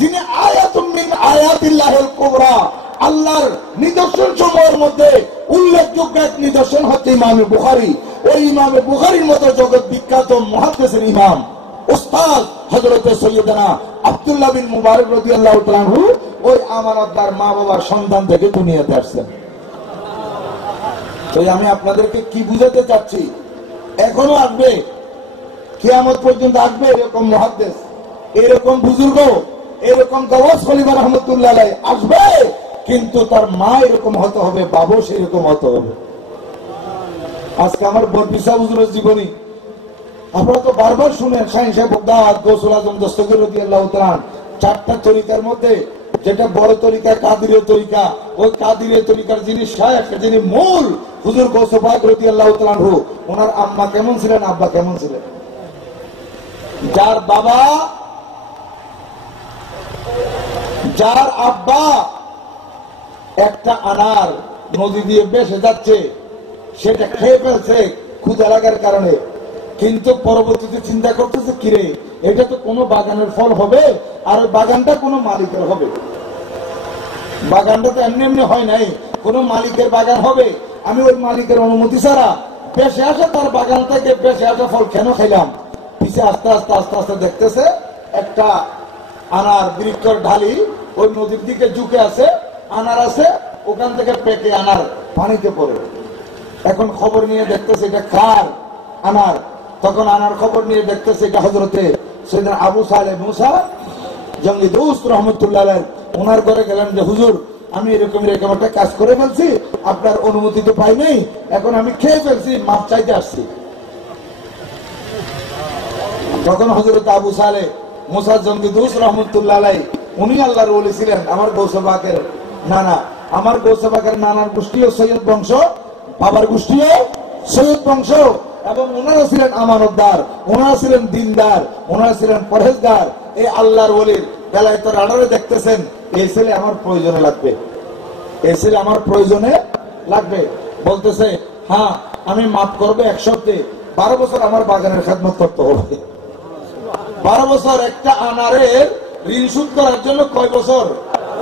যিনি আয়াতুম মিন আয়াতিল্লাহিল কুবরা, আল্লাহর নিদর্শন সমূহের মধ্যে উল্লেখযোগ্য এক নিদর্শন হচ্ছে ইমামে বুখারী। ওই ইমামে বুখারীর মতো জগৎ বিখ্যাত মুহাদ্দিসের ইমাম উস্তাদ হযরত সৈয়দনা আব্দুল্লাহ বিন মুবারক রাদিয়াল্লাহু তাআলা আনহু ওই আমানতদার মা বাবার সন্তান থেকে দুনিয়াতে আসছেন। তো আমি আপনাদেরকে কি বুঝাতে চাচ্ছি, এখনো আসবে, কিয়ামত পর্যন্ত আসবে এরকম মুহাদ্দিস, এরকম বুজুর্গ, এরকম গাওয়াস খলিফা রাহমাতুল্লাহ আলাইহি আসবে, কিন্তু তার মা এরকম হতে হবে, বাবা সেরকম হতে হবে। আজকে আমার বরপিসা হুজুরের জীবনী আপনারা তো বারবার শুনেন, শাহিন সাহেব বাগদাদ, গৌসুল আজম দস্তগীর রাদিয়াল্লাহু তাআলা, চারটা তরিকার মধ্যে যেটা বড় তরিকা কাদিরিয়া তরিকা, ওই কাদিরিয়া তরিকার যিনি শায়েখ, যিনি মূল হুজুর গৌসে পাক রাদিয়াল্লাহু তাআলা আনহু, ওনার আম্মা কেমন ছিলেন, আব্বা কেমন ছিলেন? যার আব্বা একটা আনার নদী দিয়ে ভেসে যাচ্ছে, সেটা খেয়ে ফেলছে ক্ষুধা লাগার কারণে, কিন্তু পরবর্তীতে চিন্তা করতেছে, কিরে এটা তো কোনো বাগানের ফল হবে, আর বাগানটা কোনো মালিকের হবে। বাগানটা তো এমনি এমনি হয় নাই, কোনো মালিকের বাগান হবে। আমি ওই মালিকের অনুমতি ছাড়া বেশি আসা তার বাগান থেকে বেশি আসা ফল কেন খাইলাম? পিছিয়ে আস্তে আস্তে আস্তে আস্তে দেখতেছে একটা আনার বৃক্ষর ঢালি ওই নদীর দিকে ঝুঁকে আছে, আনার আছে, ওখান থেকে পেকে আনার পানিতে পড়ে। এখন খবর নিয়ে দেখতেছে এটা কার আনার। তখন আনার খবর নিয়ে দেখতেছে এটা হযরতে সাইয়েদনা আবু সালেহ মুসা জঙ্গি দোস্ত রহমতুল্লাহ আলাইহি। ওনার ঘরে গেলেন যে, হুজুর আমি এরকম এরকম একটা কাজ করে ফেলছি, আপনার অনুমতি তো পাই নাই, এখন আমি খেয়ে ফেলছি, মাপ চাইতে আসছি। তখন হযরত আবু সালেহ মুসা জঙ্গিদুস রহমতুল্লাহ আলাইহি, উনি আল্লাহর ওলি ছিলেন, আমার গৌসে পাকের নানা। আমার গৌসে পাকের নানার গোষ্ঠীও সৈয়দ বংশ, বাবার গোষ্ঠীও সৈয়দ বংশ, এবং ওনারা ছিলেন আমানতদার, ওনারা ছিলেন দিনদার, ওনারা ছিলেন পরহেজগার। এই আল্লাহর ওলির বেলায় তো রাডারে দেখতেছেন, এই ছেলে আমার প্রয়োজনে লাগবে, এই ছেলে আমার প্রয়োজনে লাগবে। বলতেছে হ্যাঁ আমি মাফ করবো 1 সপ্তাহে, 12 বছর আমার বাগানের খেদমত করতে হবে। 12 বছর একটা আনারের ঋণ শোধ করার জন্য কয় বছর?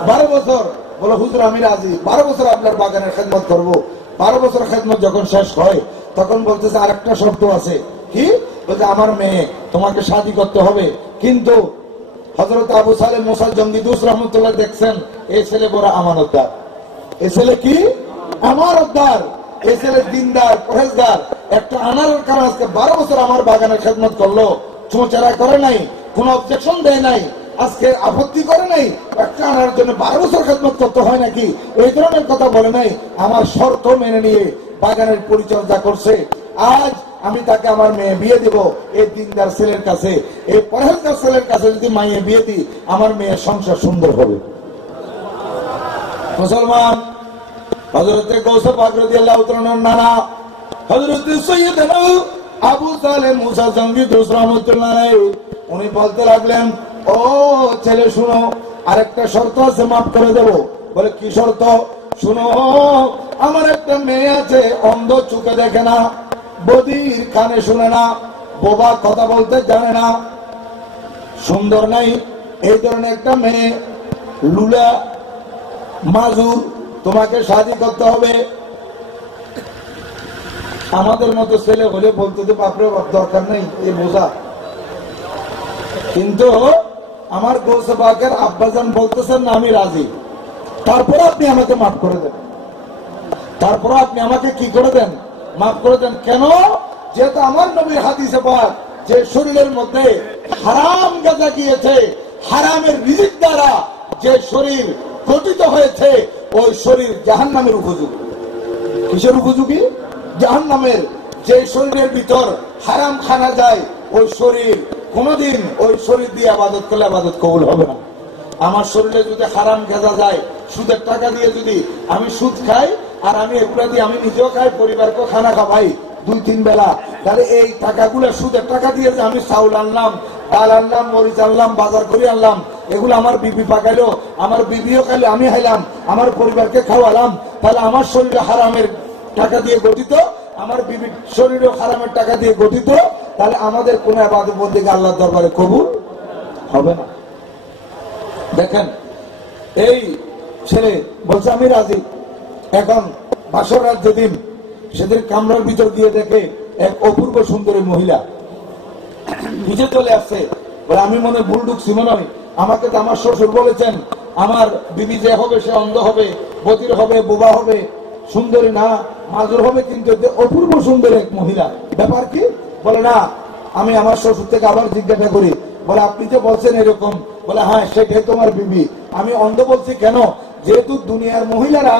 12 বছর। বলে হুজুর আমি রাজি, 12 বছর আপনার বাগানের খেদমত করবো। 12 বছর খেদমত যখন শেষ হয় তখন বলতেছে আরেকটা শর্ত আছে। কি? বলছে আমার মেয়ে তোমাকে শাদী করতে হবে, কিন্তু হযরত আবু সালেহ মুসা জঙ্গিদুস রহমতুল্লাহ দেখছেন এই ছেলে বড় আমানতদার, এই ছেলে কি আমানতদার, এই ছেলে দিনদার পরহেজগার। একটা আনারের কারণে আজকে 12 বছর আমার বাগানের খেদমত করলো, চোঁচারা করে নাই, কোন অবজেকশন দেয় নাই, আজকে আপত্তি করে নাই। একটা আনার জন্য 12 বছর খেদমত করতে হয় নাকি, এই ধরনের কথা বলে নাই। আমার শর্ত মেনে নিয়ে বাগানের পরিচর্যা করছে। আজ আমি তাকে আমার মেয়ে বিয়ে দিব এই দিনদার ছেলের কাছে, এই পরহেজগার ছেলের কাছে যদি মাইয়ে বিয়ে দিই, আমার মেয়ের সংসার সুন্দর হবে। মুসলমান, হযরতে গৌসে পাক রাদিয়াল্লাহু তাআলার নানা হযরতে সৈয়দনা আবু সালেহ মুসা জঙ্গিদুস রহমাতুল্লাহ আলাইহি, উনি বলতে লাগলেন ও ছেলে শুনো, আরেকটা শর্ত আছে, মাফ করে দেব। বলে কি শর্ত? শুনো, আমার একটা মেয়ে আছে, অন্ধ, চোখে দেখে না, বধির, কানে শুনে না, বোবা, কথা বলতে জানে না, সুন্দর নাই, এই ধরনের একটা মেয়ে, লুলা মাজুর, তোমাকে শাদী করতে হবে। আমাদের মতো ছেলে হলে বলতে তো বাপরে বাপ দরকার নেই, এই বোঝা। কিন্তু আমার গৌসে পাকের আব্বাজান বলতেছেন না আমি রাজি, তারপরে আপনি আমাকে মাফ করে দেন, তারপরে আপনি আমাকে কি করে দেন? মাফ করে দেন। কেন? যেহেতু আমার নবীর হাদিসে পাক যে শরীরের মধ্যে হারাম গাজা গিয়েছে, হারামের রিজিক দ্বারা যে শরীর গঠিত হয়েছে, ওই শরীর জাহান্নামের উপযোগী। কিসের উপযোগী? জাহান্নামের। যে শরীরের ভিতর হারাম খানা যায়, ওই শরীর কোনদিন ওই শরীর দিয়ে আবাদত করলে আবাদত কবুল হবে না। আমার শরীরে যদি হারাম গেজা যায়, সুদের টাকা দিয়ে যদি আমি সুদ খাই, আর আমি এগুলা দিয়ে আমি নিজেও খাই, পরিবারকে খানা খাওয়াই 2-3 বেলা, তাহলে এই টাকাগুলো সুদের টাকা দিয়ে যে আমি চাউল আনলাম, ডাল আনলাম, মরিচ আনলাম, বাজার করে আনলাম, এগুলো আমার বিবি পাকাইলো, আমার বিবিও খাইলো, আমি খাইলাম, আমার পরিবারকে খাওয়ালাম, তাহলে আমার শরীরে হারামের টাকা দিয়ে গঠিত, আমার বিবির শরীরও হারামের টাকা দিয়ে গঠিত, তাহলে আমাদের কোন ইবাদত বন্দেগী আল্লাহর দরবারে কবুল হবে না। দেখেন এই ছেলে বলছে আমি রাজি। এখন বাসর রাত যেদিন, সেদিন কামরার ভিতর দিয়ে দেখে এক অপূর্ব সুন্দরী মহিলা নিচে চলে আসছে। বলে আমি মনে ভুল ঢুকছি মনে হয়, আমাকে তো আমার শ্বশুর বলেছেন আমার বিবি যে হবে সে অন্ধ হবে, বধির হবে, বোবা হবে, সুন্দরী না, মাজুর হবে, কিন্তু অপূর্ব সুন্দর এক মহিলা। ব্যাপার কি? বলে না, আমি আমার শ্বশুর থেকে আবার জিজ্ঞাসা করি। বলে আপনি যে বলছেন এরকম, বলে হ্যাঁ সেটাই তোমার বিবি। আমি অন্ধ বলছি কেন? যেহেতু দুনিয়ার মহিলারা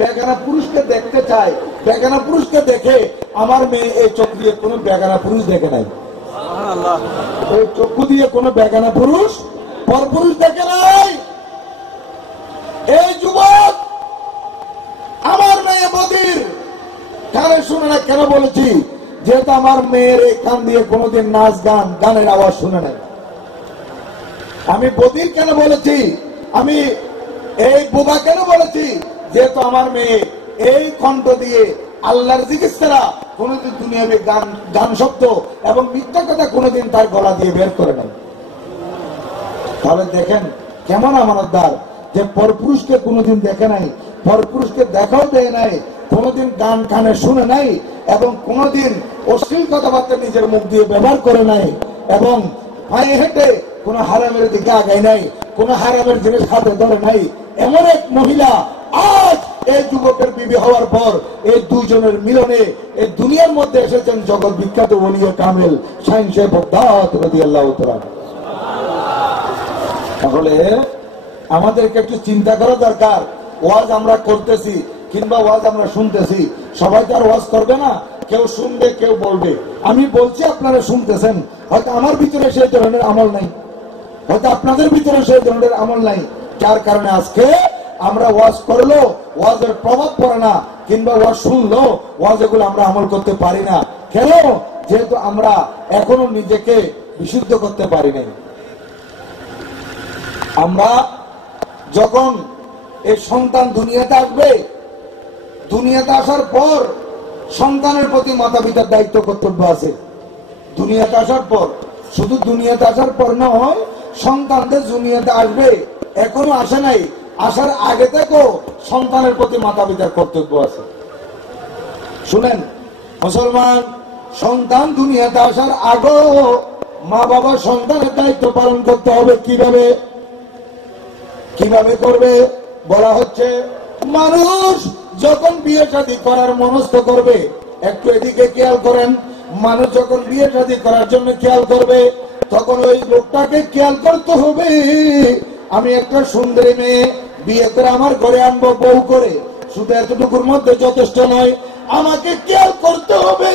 বেগানা পুরুষকে দেখতে চায়, বেগানা পুরুষকে দেখে, আমার মেয়ে এই চোখ দিয়ে কোনো বেগানা পুরুষ দেখে নাই, এই চক্ষু দিয়ে কোনো বেগানা পুরুষ পর পুরুষ দেখে নাই। এই যুবক, আমার মেয়ে বধির, কানে শুনে না। কেন বলেছি? যেহেতু আমার মেয়ের এই কান দিয়ে কোনোদিন নাচ গান, গানের আওয়াজ শুনে নাই। আমি বধির কেন বলেছি? আমি এই বোবা কেন বলেছি? যেহেতু আমার মেয়ে এই কণ্ঠ দিয়ে আল্লাহর জিকির ছাড়া কোনোদিন দুনিয়াবে গান, গান শব্দ এবং মিথ্যা কথা কোনোদিন তার গলা দিয়ে বের করে নাই। তাহলে দেখেন কেমন আমানতদার, যে পরপুরুষকে কোনোদিন দেখে নাই, পরপুরুষকে দেখাও দেয় নাই, কোনোদিন গান কানে শুনে নাই, এবং কোনোদিন অশ্লীল কথাবার্তা নিজের মুখ দিয়ে ব্যবহার করে নাই, এবং পায়ে হেঁটে কোন হারামের দিকে আগায় নাই, কোন হারামের জিনিস হাতে ধরে নাই। এমন এক মহিলা আজ এই যুবকের বিবি হওয়ার পর এই দুইজনের মিলনে এই দুনিয়ার মধ্যে এসেছেন জগৎ বিখ্যাত ওলিয়ে কামেল শাইন সাহেব বাগদাদ রাদিয়াল্লাহু তাআলা। তাহলে আমাদেরকে একটু চিন্তা করা দরকার ওয়াজ আমরা করতেছি কিংবা ওয়াজ আমরা শুনতেছি, সবাই তো আর ওয়াজ করবে না, কেউ শুনবে কেউ বলবে। আমি বলছি আপনারা শুনতেছেন, হয়তো আমার ভিতরে সেই ধরনের আমল নাই, হয়তো আপনাদের ভিতরে সেই ধরনের আমল নাই, যার কারণে আজকে আমরা ওয়াজ করলো ওয়াজের প্রভাব পড়ে না, কিংবা ওয়াজ শুনলো ওয়াজ এগুলো আমরা আমল করতে পারি না। কেন? যেহেতু আমরা এখনো নিজেকে বিশুদ্ধ করতে পারি নাই। আমরা যখন এই সন্তান দুনিয়াতে আসবে, দুনিয়াতে আসার পর সন্তানের প্রতি মাতা পিতার দায়িত্ব কর্তব্য আছে। দুনিয়াতে আসার পর, শুধু দুনিয়াতে আসার পর নয়, সন্তানদের দুনিয়াতে আসবে, এখনো আসে নাই, আসার আগে থেকেও সন্তানের প্রতি মাতা পিতার কর্তব্য আছে। শুনেন মুসলমান, সন্তান দুনিয়াতে আসার আগেও মা বাবা সন্তানের দায়িত্ব পালন করতে হবে। কিভাবে কিভাবে করবে বলা হচ্ছে, মানুষ যখন বিয়ে শাদী করার মনস্থ করবে, একটু এদিকে খেয়াল করেন, মানুষ যখন বিয়ে শাদী করার জন্য খেয়াল করবে, তখন ওই লোকটাকে খেয়াল করতে হবে আমি একটা সুন্দরী মেয়ে বিয়ে করে আমার ঘরে আনবো বউ করে। শুধু এতটুকুর মধ্যে যথেষ্ট নয়, আমাকে খেয়াল করতে হবে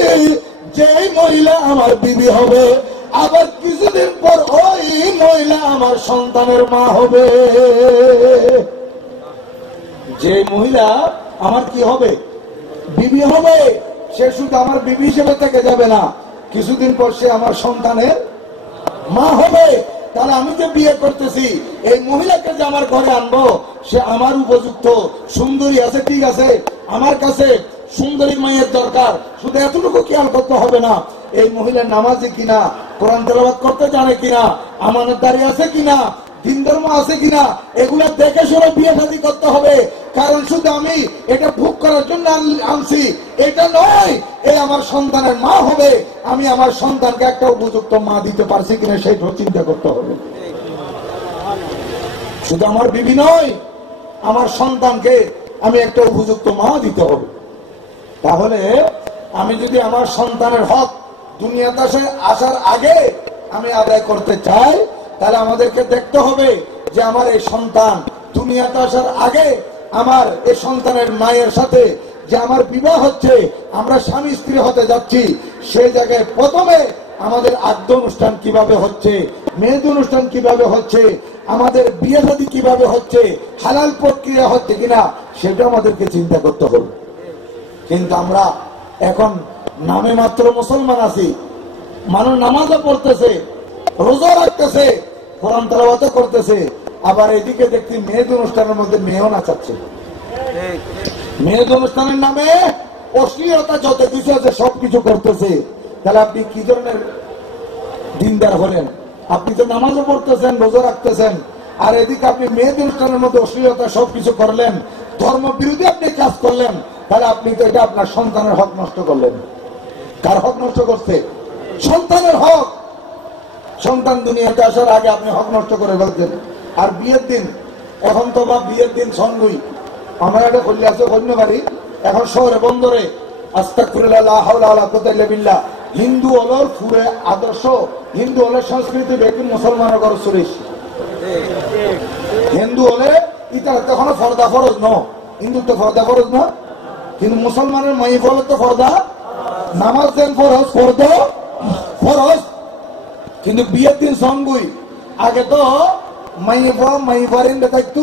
যে মহিলা আমার বিবি হবে, আবার কিছুদিন পর ওই মহিলা আমার সন্তানের মা হবে। যে মহিলা আমার কি হবে? বিবি হবে। সে শুধু আমার বিবি হিসেবে থেকে যাবে না, কিছুদিন পর সে আমার সন্তানের মা হবে। তাহলে আমি যে বিয়ে করতেছি, এই মহিলাকে যে আমার ঘরে আনবো, সে আমার উপযুক্ত, সুন্দরী আছে, ঠিক আছে, আমার কাছে সুন্দরী মায়ের দরকার। শুধু এতটুকু খেয়াল করতে হবে না, এই মহিলা নামাজি কিনা, কোরআন তেলাওয়াত করতে জানে কিনা, আমানতদারি আছে কিনা, দিন ধর্ম আছে কিনা, এগুলা দেখে শুনে বিয়ে শাদী করতে হবে। কারণ শুধু আমি এটা ভোগ করার জন্য আনছি এটা নয়, এই আমার সন্তানের মা হবে, আমি আমার সন্তানকে একটা উপযুক্ত মা দিতে পারছি কিনা সেটাও চিন্তা করতে হবে। শুধু আমার বিবি নয়, আমার সন্তানকে আমি একটা উপযুক্ত মা দিতে হবে। তাহলে আমি যদি আমার সন্তানের হক দুনিয়াতে আসার আগে আমি আদায় করতে চাই, তাহলে আমাদেরকে দেখতে হবে যে আমার এই সন্তান দুনিয়াতে আসার আগে আমার এই সন্তানের মায়ের সাথে যে আমার বিবাহ হচ্ছে, আমরা স্বামী স্ত্রী হতে যাচ্ছি, সেই জায়গায় প্রথমে আমাদের আদ্য অনুষ্ঠান কিভাবে হচ্ছে, মেহেদি অনুষ্ঠান কিভাবে হচ্ছে, আমাদের বিয়ে শাদী কিভাবে হচ্ছে, হালাল প্রক্রিয়া হচ্ছে কিনা, সেটা আমাদেরকে চিন্তা করতে হবে। কিন্তু আমরা এখন নামে মাত্র মুসলমান আছি, মানুষ নামাজও পড়তেছে, রোজা রাখতেছে, কোরআন তেলাওয়াত করতেছে, আবার এদিকে দেখছি মেহেদি অনুষ্ঠানের মধ্যে মেয়েও নাচাচ্ছে। মেহেদি অনুষ্ঠানের নামে অশ্লীলতা যত কিছু আছে সবকিছু করতেছে। তাহলে আপনি কি ধরনের দিনদার হলেন? আপনি তো নামাজও পড়তেছেন, রোজা রাখতেছেন, আর এদিকে আপনি মেহেদি অনুষ্ঠানের মধ্যে অশ্লীলতা সবকিছু করলেন, ধর্ম বিরোধী আপনি কাজ করলেন। তাহলে আপনি তো এটা আপনার সন্তানের হক নষ্ট করলেন। কার হক নষ্ট করছে? সন্তানের হক। সন্তান দুনিয়াতে আসার আগে আপনি হক নষ্ট করে ফেলছেন। আর বিয়ের দিন, এখন তো বা বিয়ের দিন সঙ্গই, আমরা এটা করলে আছে অন্য বাড়ি, এখন শহরে বন্দরে আস্তাগফিরুল্লাহ, হিন্দু হলোর পুরে আদর্শ, হিন্দু হলে সংস্কৃতি ব্যক্তি, মুসলমানের ঘর সুরেশ। হিন্দু হলে ইটা তখন ফর্দা ফরজ ন, হিন্দুর তো ফর্দা ফরজ না, কিন্তু মুসলমানের মাই ফলে তো ফর্দা, নামাজ দেন ফরজ, ফর্দা ফরজ। কিন্তু বিয়ের দিন সঙ্গুই, আগে তো মাইফারিন দেখতো,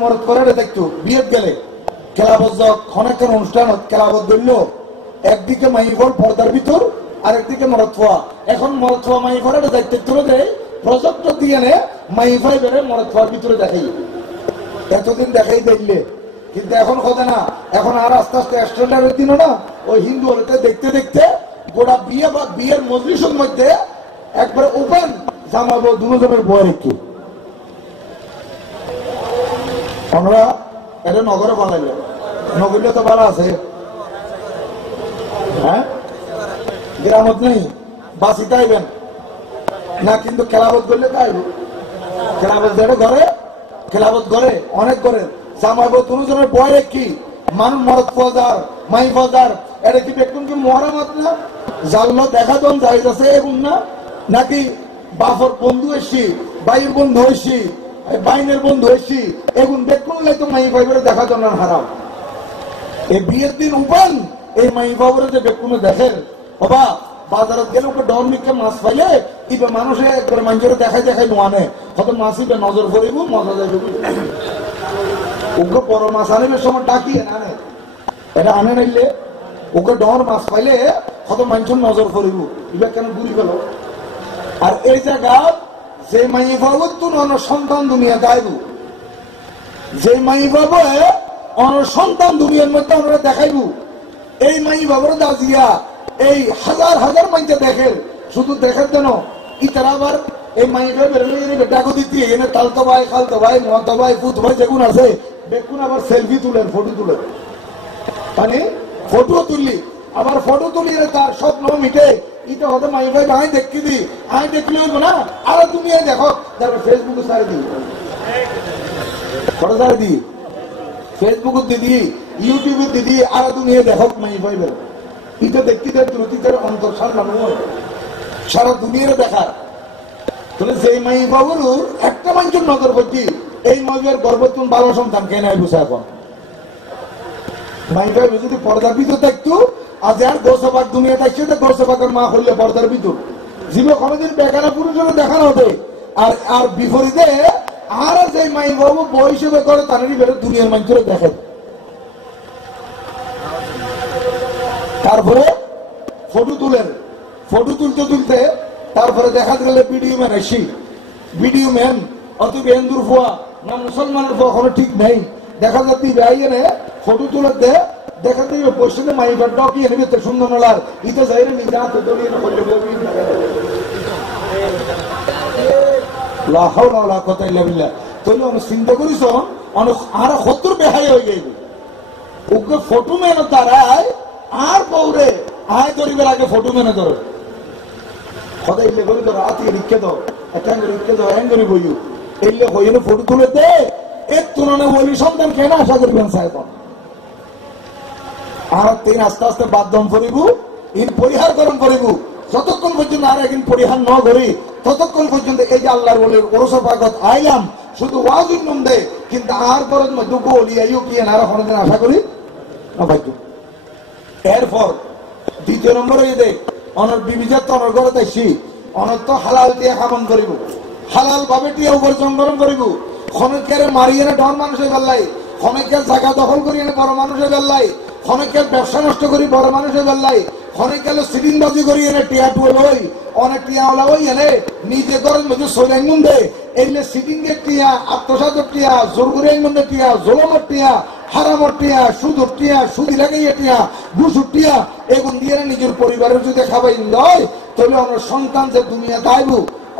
মরদ করে দেখতো। বিয়েত গেলে খেলাবদ্ধ অনেকক্ষণ অনুষ্ঠান খেলাবদ্ধ করলো, একদিকে মাইফল পর্দার ভিতর, আর একদিকে মরদ ফোয়া। এখন মরদ ফোয়া মাইফারে দেখতে তুলে দেয়, প্রজেক্টর দিয়ে নে মাইফাই বেড়ে মরদ ফোয়ার ভিতরে দেখাই। এতদিন দেখাই দেখলে, কিন্তু এখন কথা না, এখন আর আস্তে আস্তে স্ট্যান্ডার্ডের দিনও না, ওই হিন্দু হলেতে দেখতে দেখতে গোটা বিয়ে বা বিয়ের মজলিসের মধ্যে একবারে ওপেন জামাবো দুজনের বয়ের একটু। আমরা এটা নগরে বানাইলে, নগরীতে তো ভালো আছে, হ্যাঁ গ্রামত নেই, বাসি তাইবেন না, কিন্তু খেলাবত করলে তাইব। খেলাবত ঘরে, খেলাবত ঘরে অনেক ঘরে জামাবো দুজনের বয়ের কি মানুষ মরদ ফজার মাই ফজার, এটা কি দেখুন কি মহারামাত না, জানলো দেখা দন যাইতেছে এবং না, নাকি বাপর বন্ধু এসছি, ভাইয়ের বন্ধু হয়েছি, বাইনের বন্ধু এসছি এখন বেকুন তো মাই ভাইবের দেখা জন্য হারাম এই বিয়ের দিন উপান এই মাই বাবুরে যে বেকুনে দেখেন বাবা বাজারত গেলে ওকে ডর মিকে মাছ পাইলে ইবে মানুষে একবারে মানুষের দেখাই দেখাই নোয়ানে হয়তো মাছ ইবে নজর করিব মজা যাইব ওকে বড় মাছ আনিবের সময় ডাকিয়ে না এটা আনে নাইলে ওকে ডর মাছ পাইলে হয়তো মানুষের নজর করিব ইবে কেন ঘুরি গেল আর এই জায়গা যে মাই বাবু তুন অন্য সন্তান দুনিয়া গাইব যে মাই বাবু অন্য সন্তান দুনিয়ার মধ্যে আমরা দেখাইব এই মাই বাবুর দাজিয়া এই হাজার হাজার মাইকে দেখেন শুধু দেখার জন্য ইতারা আবার এই মাইকে বেরোলে ডাকো দিতে এখানে তালতো ভাই খালতো ভাই মতো ভাই পুত ভাই যেগুন আছে বেগুন আবার সেলফি তুলেন ফটো তুলেন মানে ফটো তুললি আবার ফটো তুলি তার স্বপ্ন মিটে এটা হয়তো মাই ভাই আই দেখি দি আই দেখলে হইব না আর তুমি দেখো তারপর ফেসবুকে ছাড়ে দিই ফটো ছাড়ে দিই ফেসবুকে দিদি ইউটিউবে দিদি আর তুমি দেখো মাই ভাই বেরো এটা দেখতে দ্রুতিদের অন্তর সামলানো সারা দুনিয়ারে দেখার তাহলে সেই মাই বাবুর একটা মানুষের নজর করছি এই মাইয়ের গর্ভতুন ভালো সন্তান কে নাই বুঝা এখন মাই ভাই যদি পর্দার ভিতর দেখতো আজ আর গোসবাক দুনিয়া দেখছে তো গোসবাকের মা হইলে পর্দার ভিতর জীবে কোনোদিন বেকারা পুরুষের দেখানো হবে আর আর বিপরীতে আর সেই মাই বাবু বয়সে করে তাদেরই বেরো দুনিয়ার মানুষের দেখে তারপরে ফটো তুলেন ফটো তুলতে তুলতে তারপরে দেখা গেল ভিডিও ম্যান আসি ভিডিও ম্যান অত হিন্দুর ফুয়া না মুসলমানের ফুয়া কোনো ঠিক নেই দেখা যাচ্ছে ভাইয়ে ফটো তুলে দে দেখা যাবে পশ্চিমে মাইবার ডকি এনে তো সুন্দর নলার ইতে যাই না নিজে হাতে দড়িয়ে করলে লাহাওলা কথা ইল্লা তাহলে অনেক চিন্তা করিস অনেক আর 70 বেহাই হয়ে গেল ওকে ফটো ম্যান তারাই আর বউরে আয় গরিবের আগে ফটো মেনে ধরো সদাই ইলে করে ধরো আতি রিক্ষে দাও একটা রিক্ষে দাও হ্যাং করি বইও এইলে হইলে ফটো তুলে দে এর তুলনায় বলি সন্তান কেন আশা করবেন সাহেব আর তিন আস্তে আস্তে বাদদম করিব ইন পরিহার গরম করিব যতক্ষণ পর্যন্ত আর একদিন পরিহার ন করি ততক্ষণ পর্যন্ত এই যে আল্লাহর বলে ওরস পাগত আইলাম শুধু ওয়াজিব নম দে কিন্তু আর পরে দুঃখ লিয়াইও কি আর কোনোদিন আশা করি না ভাই এরপর দ্বিতীয় নম্বরে দেখ অনর বিবিজাত অনর ঘরে দেখছি অনর তো হালাল দিয়ে খামন করিব হালাল ভাবে টিয়া উপার্জন গরম করিব ক্ষণিকের মারিয়ে ডর মানুষের বেল্লাই ক্ষণিকের জায়গা দখল করিয়ে বড় মানুষের বেল্লাই ক্ষণিকের ব্যবসা নষ্ট করি বড় মানুষের বেল্লাই ক্ষণিকের সিটিংবাজি করি এনে টিয়া টুয়ে লই অনেক টিয়া ওলা ওই এনে নিজে করেন মধ্যে সৈরাঙ্গুন দে এইলে সিটিং এর টিয়া আত্মসাতের টিয়া জোরগুরের টিয়া জোলমের টিয়া হারামর টিয়া সুদর টিয়া সুদি লাগাইয়া টিয়া ঘুষুর টিয়া এগুন দিয়ে নিজের পরিবারের যদি খাবাই লয় তাহলে অনর সন্তান যে দুনিয়া তাইব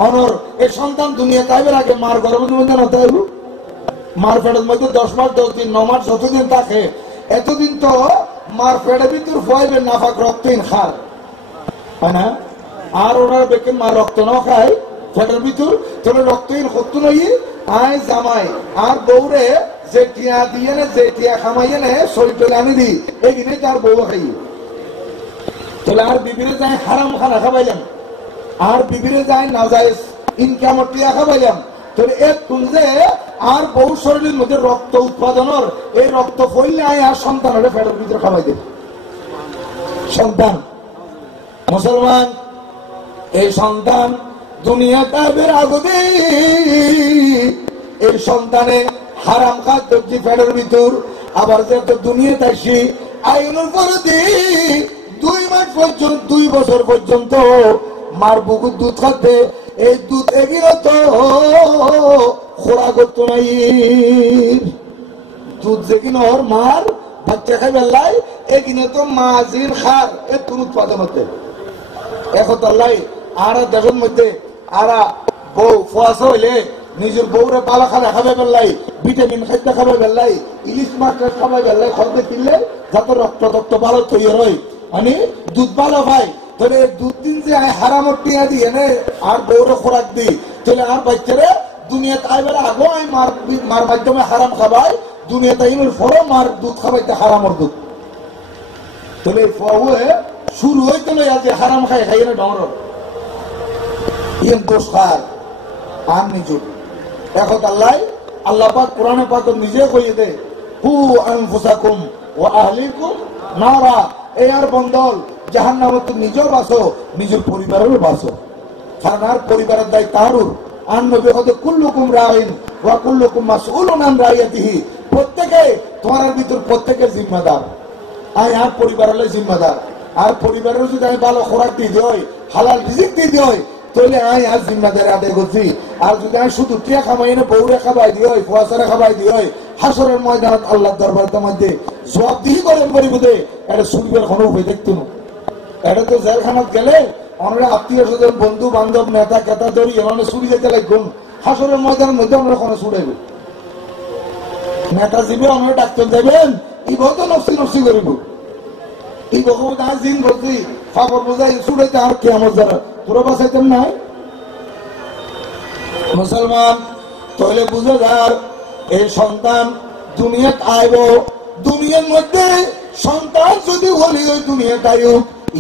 অনর এই সন্তান দুনিয়া তাইবের আগে মার গর্ভের মধ্যে না তাইব মার পেটের মধ্যে 10 মাস 10 দিন 9 মাস যতদিন থাকে এতদিন তো মার পেটের ভিতর ফয়েবে নাফাক রক্তহীন খার হয় না আর ওনার বেকে মার রক্ত না খায় পেটের ভিতর তাহলে রক্তহীন সত্য নই আয় জামাই আর বউরে যে টিয়া দিয়ে নে যে টিয়া খামাইয়ে নে শরীর আনি দি এইখানে তার বউ খাই তাহলে আর বিবিরে যায় হারাম খানা খাবাইলাম আর বিবিরে যায় নাজায়েজ ইনকামর টিয়া খাবাইলাম তাহলে এক তুললে আর বউ শরীরের মধ্যে রক্ত উৎপাদনের এই রক্ত ফইলে আয় আর সন্তান হলে পেটের ভিতরে খাবাই দেবে সন্তান মুসলমান এই সন্তান দুনিয়া তাবের আগদে এই সন্তানে হারাম খাদ্য পেটের ভিতর আবার যেহেতু দুনিয়া তাইছি আইনের পরে 2 মাস পর্যন্ত 2 বছর পর্যন্ত মার বুকুর দুধ খাতে এই দুধ এগিয়ে তো খোড়া করতো নাই দুধ যে কিনা ওর মার বাচ্চা খাই বেল্লাই এগিনে তো মাঝির খার এ তুন উৎপাদন হতে এখন আল্লাহ আর দেশের মধ্যে আর বউ ফুয়াশা হইলে নিজের বউরে পালা খানা খাবে বেল্লাই ভিটামিন খাদ্য খাবে বেল্লাই ইলিশ মাছ খাবে বেল্লাই খরচে কিনলে যাতে রক্ত রক্ত ভালো তৈরি হয় মানে দুধ ভালো ভাই তাহলে 2 দিন যে হারামর টিয়া দিয়ে নে আর বউরে খোরাক দিই তাহলে আর বাচ্চারে দুনিয়াতে আইবার আগে মার মাধ্যমে হারাম খাবাই দুনিয়াতে ইনুর ফরো মার দুধ খাবাইতে হারামর দুধ তাহলে ফুয়ে শুরু হইতে আজ হারাম খাই খাই না ডর ইন দোষ খায় আর নিজুর এখন আল্লাহ পাক কোরআনে পাক নিজে কইয়ে দে কু আনফুসাকুম ওয়া আহলিকুম নারা, এই আর বন্দল জাহান্নামে তুমি নিজেও বাঁচো, নিজের পরিবারেরও বাঁচো। কারণ আর পরিবারের দায়িত্ব তারুর। আর নবী হতে কুল্লুকুম রাইন ওয়া কুল্লুকুম মাসউলুন আন রাইয়াতিহি, প্রত্যেকে তোমার ভিতর প্রত্যেকের জিম্মাদার। আর পরিবারের জিম্মাদার। আর পরিবারের যদি আমি ভালো খোরাক দিয়ে দিই, হালাল রিজিক দিয়ে দিই, তাহলে আর জিম্মাদারি আদায় করছি। আর যদি আমি শুধু টিয়া খামাই না বউরে খাবাই দিই, ফুয়াশারে খাবাই দিই, হাসরের ময়দানত আল্লাহর দরবারের মধ্যে জবাবদিহি করেন করিব দে, এটা শুনবার কোনো উপায় দেখতো না। এটা তো জেলখানাত গেলে আমরা আত্মীয় স্বজন বন্ধু বান্ধব নেতা কেতা ধরি এমন চুরি যেতে লাগবেন, হাসরের ময়দানের মধ্যে আমরা কোনো ছুড়াইব। নেতা জীবে আমরা ডাক্তার যাবেন, এই বহুত নফসি নফসি করিব। এই বকবত আজ দিন বলছি ফাপর বোঝাই ছুড়াইতে আর কে আমার যারা পুরো বাঁচাইতেন নাই মুসলমান। তাহলে বুঝে যার এই সন্তান দুনিয়াত আইব, দুনিয়ার মধ্যে সন্তান যদি বলি ওই দুনিয়াতে আইব,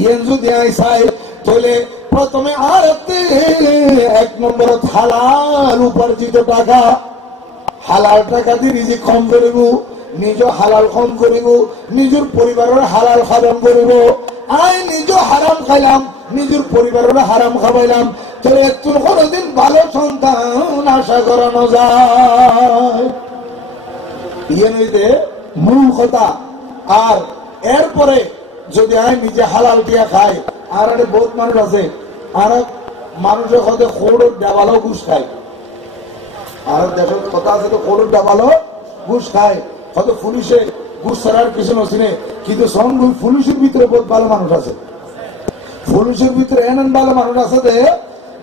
ইয়েন যদি আইসাই তাহলে প্রথমে আর এক নম্বর হালাল উপার্জিত টাকা, হালাল টাকা দিয়ে রিজিক কম করিব, নিজ হালাল কম করিব, নিজের পরিবারের হালাল খাদাম করিব। আই নিজ হারাম খাইলাম, নিজের পরিবারের হারাম খাবাইলাম, তাহলে একটু কোনদিন ভালো সন্তান আশা করানো যায়। ইয়ে নইতে মূল কথা। আর এরপরে যদি আই নিজে হালাল দিয়া খাই, আর একটা বহুত মানুষ আছে আর মানুষের হতে খোড়ের ডাবালো ঘুষ খায়। আর দেশের কথা আছে তো খোড়ের ডাবালো ঘুষ খায়, হয়তো পুলিশে ঘুষ ছাড়ার কিছু নছিনে, কিন্তু পুলিশের ভিতরে বহুত ভালো মানুষ আছে। পুলিশের ভিতরে এমন ভালো মানুষ আছে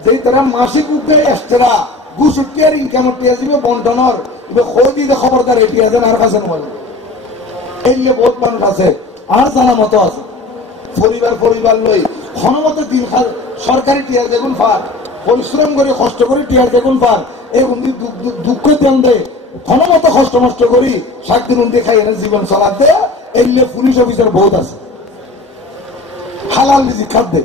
যে তারা মাসিক উঠে এক্সট্রা ঘুষ উঠতে আর ইনকাম উঠতে আসবে বন্টনের খোঁজ দিতে খবরদার এটি আছেন আর কাছে নয়, এই বহুত মানুষ আছে। আর জানা মতো আছে পরিবার লই ক্ষণমতো দিন সরকারি টিয়ার দেখুন ফার, পরিশ্রম করে কষ্ট করে টিয়ার দেখুন ফার, এই দুঃখ দেন দেয় ক্ষণমতো কষ্ট নষ্ট করি 7 দিন উন্দি খাই এনে জীবন চালাতে। এলে পুলিশ অফিসার বহুত আছে হালাল রিজিক খাদ্যে,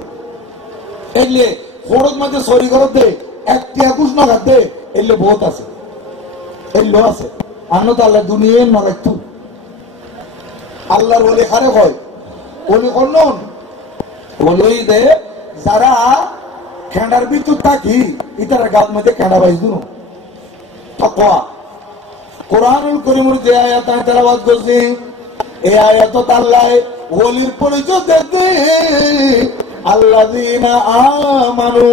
এলে ফরজ মাঝে সরি করত দে, একটি একুশ না খাদ্যে, এলে বহুত আছে, এলো আছে। আন্ন তো আল্লাহ দুনিয়ার না রাখতু আল্লাহর বলে খারে হয় বলি কন্যন বলি দে যারা খেঁড়ার ভিতর থাকি ইতারা গাছ মধ্যে খেঁড়া বাইজ তাকওয়া। কোরআনুল কারীমের যে আয়াত আমি তেলাওয়াত করছি, এই আয়াতত আল্লাহ ওলির পরিচয় দেতে আল্লাযীনা আমানু,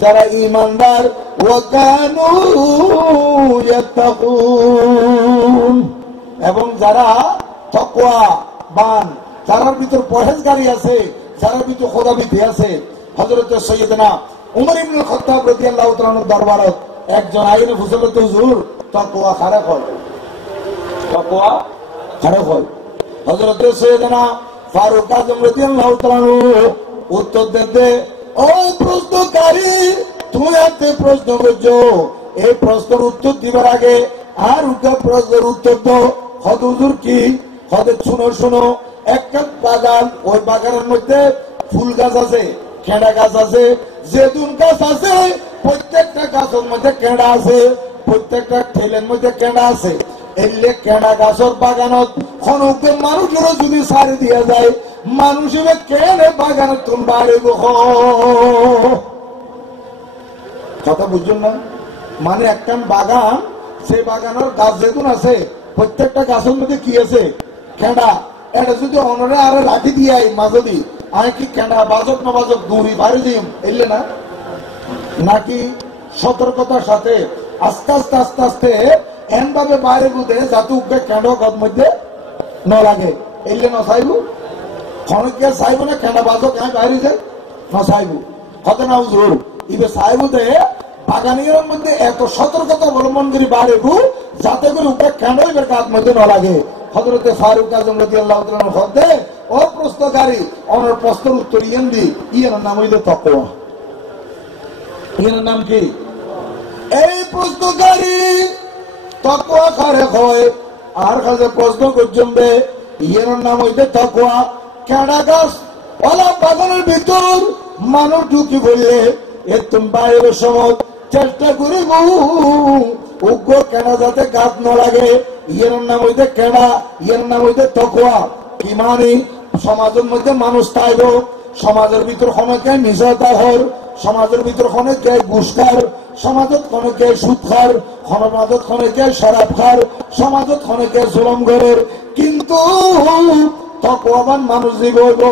যারা ঈমানদার, ওয়া কানু ইয়াত্তাকুন, এবং যারা তাকওয়াবান, যারার ভিতর পরহেজগারি আছে, যারার ভিতর খোদাভীতি আছে। হযরত সাইয়েদনা উমর ইবনে খাত্তাব রাদিয়াল্লাহু তাআলা দরবারত একজন আইনে ফুসলত হুজুর তাকওয়া খারাপ হয়, তাকওয়া খারাপ হয়। হযরত সাইয়েদনা ফারুক আযম রাদিয়াল্লাহু তাআলা উত্তর দেতে, ও প্রশ্নকারী তুমি এতে প্রশ্ন করছো, এই প্রশ্নের উত্তর দিবার আগে আর উল্টা প্রশ্নের উত্তর দাও। হুজুর কি হতে শুনো একটা বাগান, ওই বাগানের মধ্যে ফুল গাছ আছে, কেঁড়া গাছ আছে, জেতুন গাছ আছে, প্রত্যেকটা গাছের মধ্যে কেঁড়া আছে, প্রত্যেকটা ঠেলের মধ্যে কেঁড়া আছে। এলে কেঁড়া গাছের বাগানত খনকে মানুষেরও যদি সারি দিয়া যায়, মানুষের কেনে বাগানের তুমি বাড়িব কথা বুঝছেন না? মানে একটা বাগান, সেই বাগানের গাছ যেতুন আছে, প্রত্যেকটা গাছের মধ্যে কি আছে? কেঁড়া। এটা যদি অনরে আরে রাখি দিয়ে মাঝদি আমি কি কেঁড়া বাজক না বাজক দৌড়ি বাড়ি দিম এলে না, নাকি সতর্কতার সাথে আস্তে আস্তে আস্তে আস্তে এন ভাবে বাইরে বুঝে যাতে উঠবে কেঁড়া গদ মধ্যে ন লাগে এলে ন চাইবো ক্ষণকে চাইব না কেঁড়া বাজক আমি বাইরে যাই ন চাইবো হতে না উজুর ইবে চাইবো দে বাগানের মধ্যে এত সতর্কতা অবলম্বন করি বাড়িবো যাতে করে উঠবে কেঁড়া এবার গাছ মধ্যে ন লাগে। হযরতে ফারুক আযম রাদিয়াল্লাহু তাআলা হতে ও প্রশ্নকারী অনর প্রশ্নের উত্তর ইয়েন দি, ইয়ের নাম হইল তাকওয়া। ইয়ের নাম কি? এই প্রশ্নকারী তাকওয়া কারে হয় আর কাছে প্রশ্ন করছেন ইয়ের নাম হইতে তাকওয়া। কেঁড়া গাছ ওলা বাগানের ভিতর মানুষ ঢুকি বললে একদম বাইরের সময় চেষ্টা করিব উগ্র কেনা যাতে গাছ ন লাগে। ইয়ের নাম হইতে কেনা, ইয়ের নাম হইতে তকওয়া। কি মানে সমাজের মধ্যে মানুষ তাইব, সমাজের ভিতর অনেকে মিশাতাহর, সমাজের ভিতর অনেকে ঘুষখার, সমাজত অনেকে সুদ খার, সমাজত অনেকে শরাব খার, সমাজত অনেকে জুলুম করের। কিন্তু তকওয়াবান মানুষ জীবইব,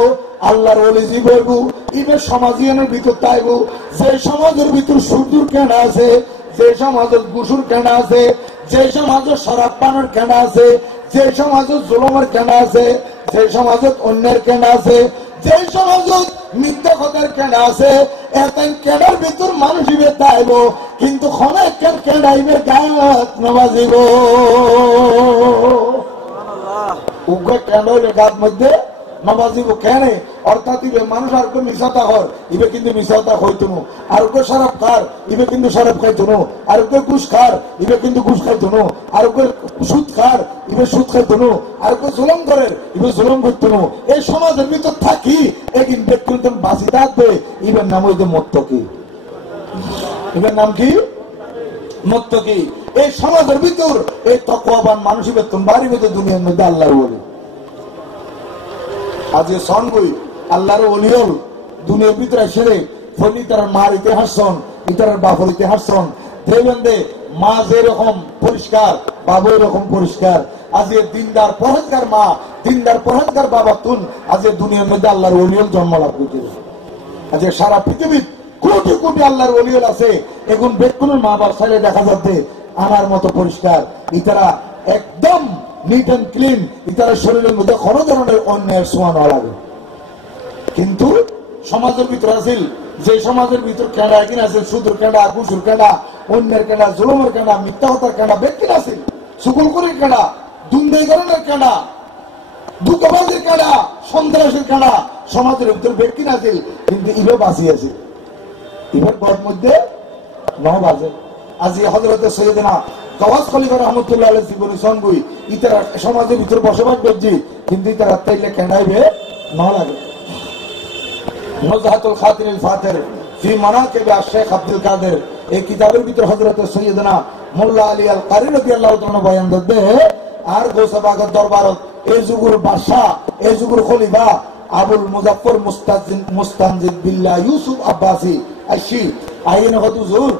আল্লাহর ওলি জীবইব, ইবে সমাজিয়ানের ভিতর তাইব। যে সমাজের ভিতর সুদূর কেনা আছে, যে সমাজের ঘুষুর কেনা আছে, যে সমাজের শরাব পানের কেনা আছে, যে সমাজের জুলুমের কেনা আছে, যে সমাজত অন্যের কেনা আছে, যে সমাজত মিথ্যা কথার কেনা আছে, এত কেনার ভিতর মানুষ ইবে তাইব। কিন্তু অনেক কেনা ইবে গাছ নবাজিব। উগ্র কেন গাছ মধ্যে নবাজিব কেন? অর্থাৎ ইবে মানুষ আর কেউ মিশাতা হর, ইবে কিন্তু মিশাতা হইতো না। আর কেউ শরাব খার, ইবে কিন্তু শরাব খাইতো না। আর কেউ ঘুষ খার, ইবে কিন্তু ঘুষ খাইতো না। আর কেউ সুদ খার, ইবে সুদ খাইতো না। আর কেউ জুলুম করে, ইবে জুলুম করতো না। এই সমাজের ভিতর থাকি একদিন ব্যক্তি বাঁচি থাকবে। ইবের নাম হইতে মুত্তাকি। ইবের নাম কি? মুত্তাকি। এই সমাজের ভিতর এই তাকওয়াবান মানুষ ইবে বাড়ি মধ্যে দুনিয়ার মধ্যে আল্লাহর ওলি। আজ সনবই আল্লাহর ওলি হল দুনিয়ার ভিতরে সেরে ফলি তার মার ইতিহাস শোন, ইতার বাপর ইতিহাস শোন। দেখবেন দে মা যেরকম পরিষ্কার, বাবু এরকম পরিষ্কার। আজ দিনদার পরহেজগার মা, দিনদার পরহেজগার বাবা তুন আজ দুনিয়ার মধ্যে আল্লাহর ওলি হল জন্ম লাভ করতে। আজ সারা পৃথিবীর কোটি কোটি আল্লাহর ওলি হল আছে। এখন বেকুনের মা বাবার ছেলে দেখা যাচ্ছে আমার মতো পরিষ্কার, ইতারা একদম নিট এন্ড ক্লিন, ইতারা শরীরের মধ্যে কোনো ধরনের অন্যায়ের ছোঁয়া না লাগে। কিন্তু সমাজের ভিতর আছিল যে সমাজের ভিতর কেনা একদিন আছে সুদূর কেনা, ঘুষুর কেনা, অন্যের কেনা, জুলুমের কেনা, মিথ্যা কথার কেনা, ব্যক্তি আছে সুকুল করে কেনা, দুর্নীতিকরণের কেনা, দুঃখবাজের কেনা, সন্ত্রাসের কেনা, সমাজের ভিতর ব্যক্তি আছিল। কিন্তু ইবে বাঁচি আছে, ইবের পর মধ্যে ন বাজে। আজ হযরত সৈয়দনা গওয়াস খলিফা রাহমাতুল্লাহ আলাইহি জীবনী সনবই ইতারা সমাজের ভিতর বসবাস করছি, কিন্তু ইতারা তাইলে কেনাইবে না লাগে। নজহাতুল খাতিরুল ফাতির ফি মানাকিব আশ-শেখ আব্দুল কাদের এই কিতাবের ভিতর হযরত সৈয়দনা মোল্লা আলী আল কারি রাদিয়াল্লাহু তাআলা বয়ান করতে আর গোসাবাগত দরবারত এই যুগের বাদশা, এই যুগের খলিফা আবুল মুজাফফর মুস্তানজিদ বিল্লাহ ইউসুফ আব্বাসি আশি আইন হুজুর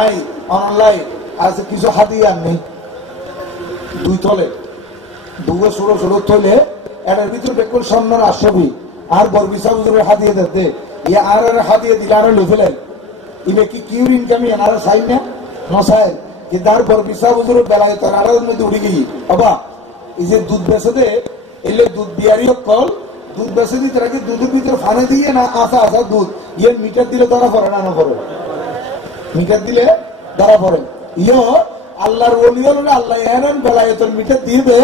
আই অনলাইন আজ কিছু হাদিয়া নেই দুই তলে দুগো ষোলো ষোলো তলে এটার ভিতরে বেকুল সম্মান আসবি আর বরবিসা হুজুরের হাদিয়া দিতে ইয়ে আর হাদিয়া দিলে আর লই ফেলেন ইবে কি কিউর ইনকাম এনারা চাই না নসাই কিন্তু আর বরবিসা হুজুরের বেলায় তার আর মধ্যে উঠে গিয়ে বাবা এই যে দুধ বেচে দে এলে দুধ বিয়ারি কল দুধ বেচে দিতে রাখি দুধের ভিতরে ফানে দিয়ে না আসা আসা দুধ ইয়ে মিটার দিলে ধরা পড়ে না না পড়ে মিটার দিলে ধরা পড়ে ইয়ো আল্লাহর ওলি হলো আল্লাহ এমন বেলায়েতের মিটার দিবে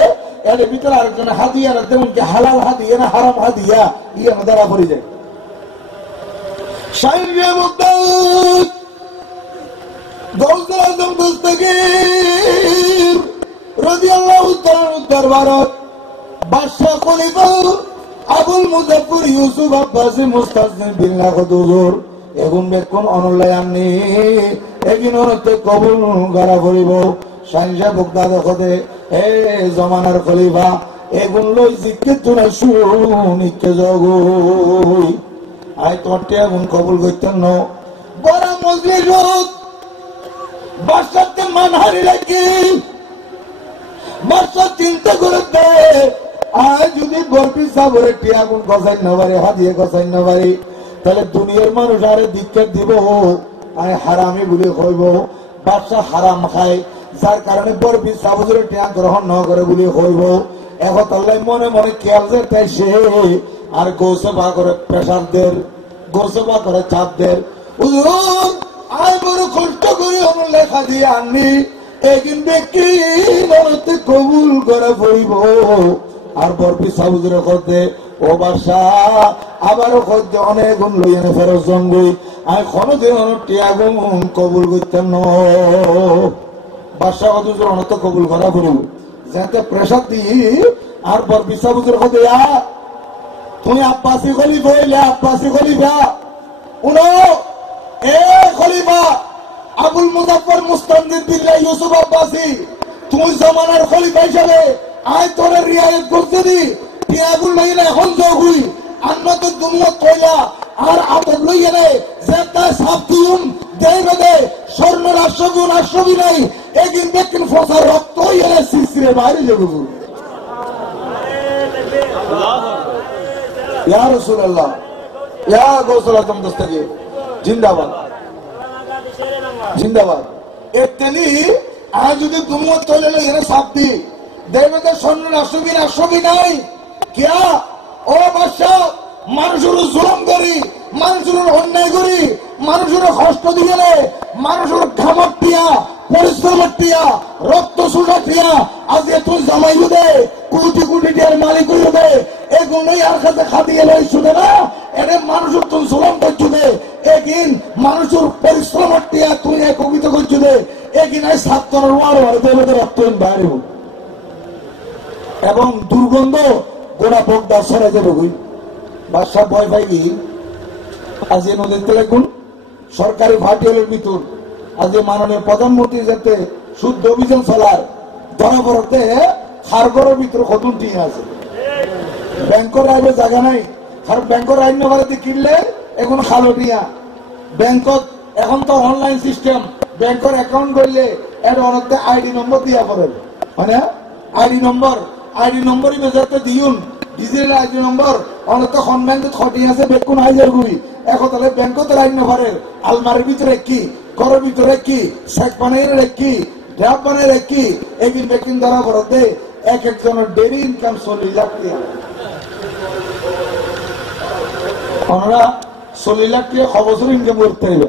এর ভিতরে আরেকজন হাদিয়া যেমন কি হালাল হাদিয়া না হারাম হাদিয়া ইয়ে ধরা পড়ে যায়। শাইখে মুক্তাদ গৌসুল আজম দস্তগীর রাদিয়াল্লাহু তাআলা দরবারত বাদশা খলিফা আবুল মুজাফফর ইউসুফ আব্বাসি মুস্তাজনির বিল্লাহ হুজুর এখন বেকুন অনলাইনে একদিন অনতে কবুল করা করিব শাইখে মুক্তাদ খোদে এ জমানার খলিফা এখন লই জিকে তুনা শুনিকে জগই আই তোরতে এখন কবুল করতেন ন বড় মজলিস বাদশাতে মানহারি লাগি বাদশা চিন্তা করে দে আজ যদি বরফি সাবরে টিয়াগুন গসাই না পারে হাদিয়ে গসাই না পারে তাহলে দুনিয়ার মানুষ আরে ধিক্কার দিব আই হারামি বলে কইব বাদশা হারাম খায় যার কারণে বরফি সাবরে টিয়া গ্রহণ না করে বলে কইব এখন আল্লাহ মনে মনে খেয়াল যে তাই সে আর গোসবা করে প্রেসার দের গোসবা করে চাপ দের হুজুর আয় বড় কষ্ট করে আমার লেখা দিয়ে আননি একদিন ব্যক্তি নরতে কবুল করে পড়িব আর বরফি সাবুজরে করতে ও বাসা আবারও করতে অনেক গুণ লই এনে ফেরত জঙ্গই আমি কোনোদিন অনেক টিয়াগুন কবুল করতেন ন বাসা কত অনেক কবুল করা পড়িব যাতে প্রেসার দিই আর বরফি সাবুজরে করতে তুমি আব্বাসি খলিফা হইলে আব্বাসি খলিফা উনো এ খলিফা আবুল মুজাফফর মুস্তানজিদ বিল্লাহ ইউসুফ আব্বাসী তুই জমানার খলিফা হিসাবে আয় তোরে রিয়ায়ত করতে দি টিয়াগুল লাইলে এখন জগুই আন্ন তো দুনিয়া কইলা আর আদর লই গেলে যে তা সাবতুম দেইবে দে স্বর্ণ রাষ্ট্রগুণ রাষ্ট্রবি নাই এগিন বেকিন ফসার রক্ত এলে সিসিরে বাইরে যাবো ইয়া রাসূলুল্লাহ ইয়া গৌসুল আজম দস্তগীর জিন্দাবাদ জিন্দাবাদ এতনি আজ যদি দুনিয়া চলে এনে সাবতি দেবে দে স্বর্ণ রাষ্ট্রবি নাই কিয়া ও বাদশাহ মানুষের জুলুম করি মানুষের অন্যায় করি মানুষের কষ্ট দিয়ে মানুষের খামার টিয়া পরিশ্রমের টিয়া রক্ত সুষা টিয়া আজ তুই জামাই দে কোটি কোটি টিয়ার মালিক হইল দে এগুলোই আর কাছে খাদিয়ে লই শুনে না এনে মানুষের তুই জুলুম করছু দে এগিন মানুষের পরিশ্রমের টিয়া তুই একবিত করছু দে এগিন এই ছাত্রের ওয়ার ওয়ার দেবে রক্ত বাইরে এবং দুর্গন্ধ গোড়া বোকদার সরে যাবে বই বাদশাহ ভয় পাই কি আজ এই নদীতে দেখুন সরকারি ভাটিয়ালের ভিতর আজ মাননীয় প্রধানমন্ত্রী যাতে শুদ্ধ অভিযান চলার ধরা পড়তে খারগরের ভিতরে কতন টিয়া আছে ব্যাংকের আইবে জায়গা নাই আর ব্যাংকের আইন নগরীতে কিনলে এখন খালো টিয়া ব্যাংকত এখন তো অনলাইন সিস্টেম ব্যাংকের অ্যাকাউন্ট করলে এর অনেকটা আইডি নম্বর দিয়া করেন মানে আইডি নম্বরই বেজাতে দিউন ডিজিটাল আইডি নম্বর অনেকটা ব্যাংকত খটি আছে বেকুন আইজার গুই এখন তাহলে ব্যাংকত আইন নম্বরের আলমারির ভিতরে কি ঘরের ভিতরে কি শেখ বানাইয়ের কি ড্রাফ বানাইয়ের কি একদিন বেকিং দ্বারা করতে এক একজনের ডেরি ইনকাম 40 লাখ টাকা ওনারা 40 লাখ টাকা খবর ইনকাম করতে হবে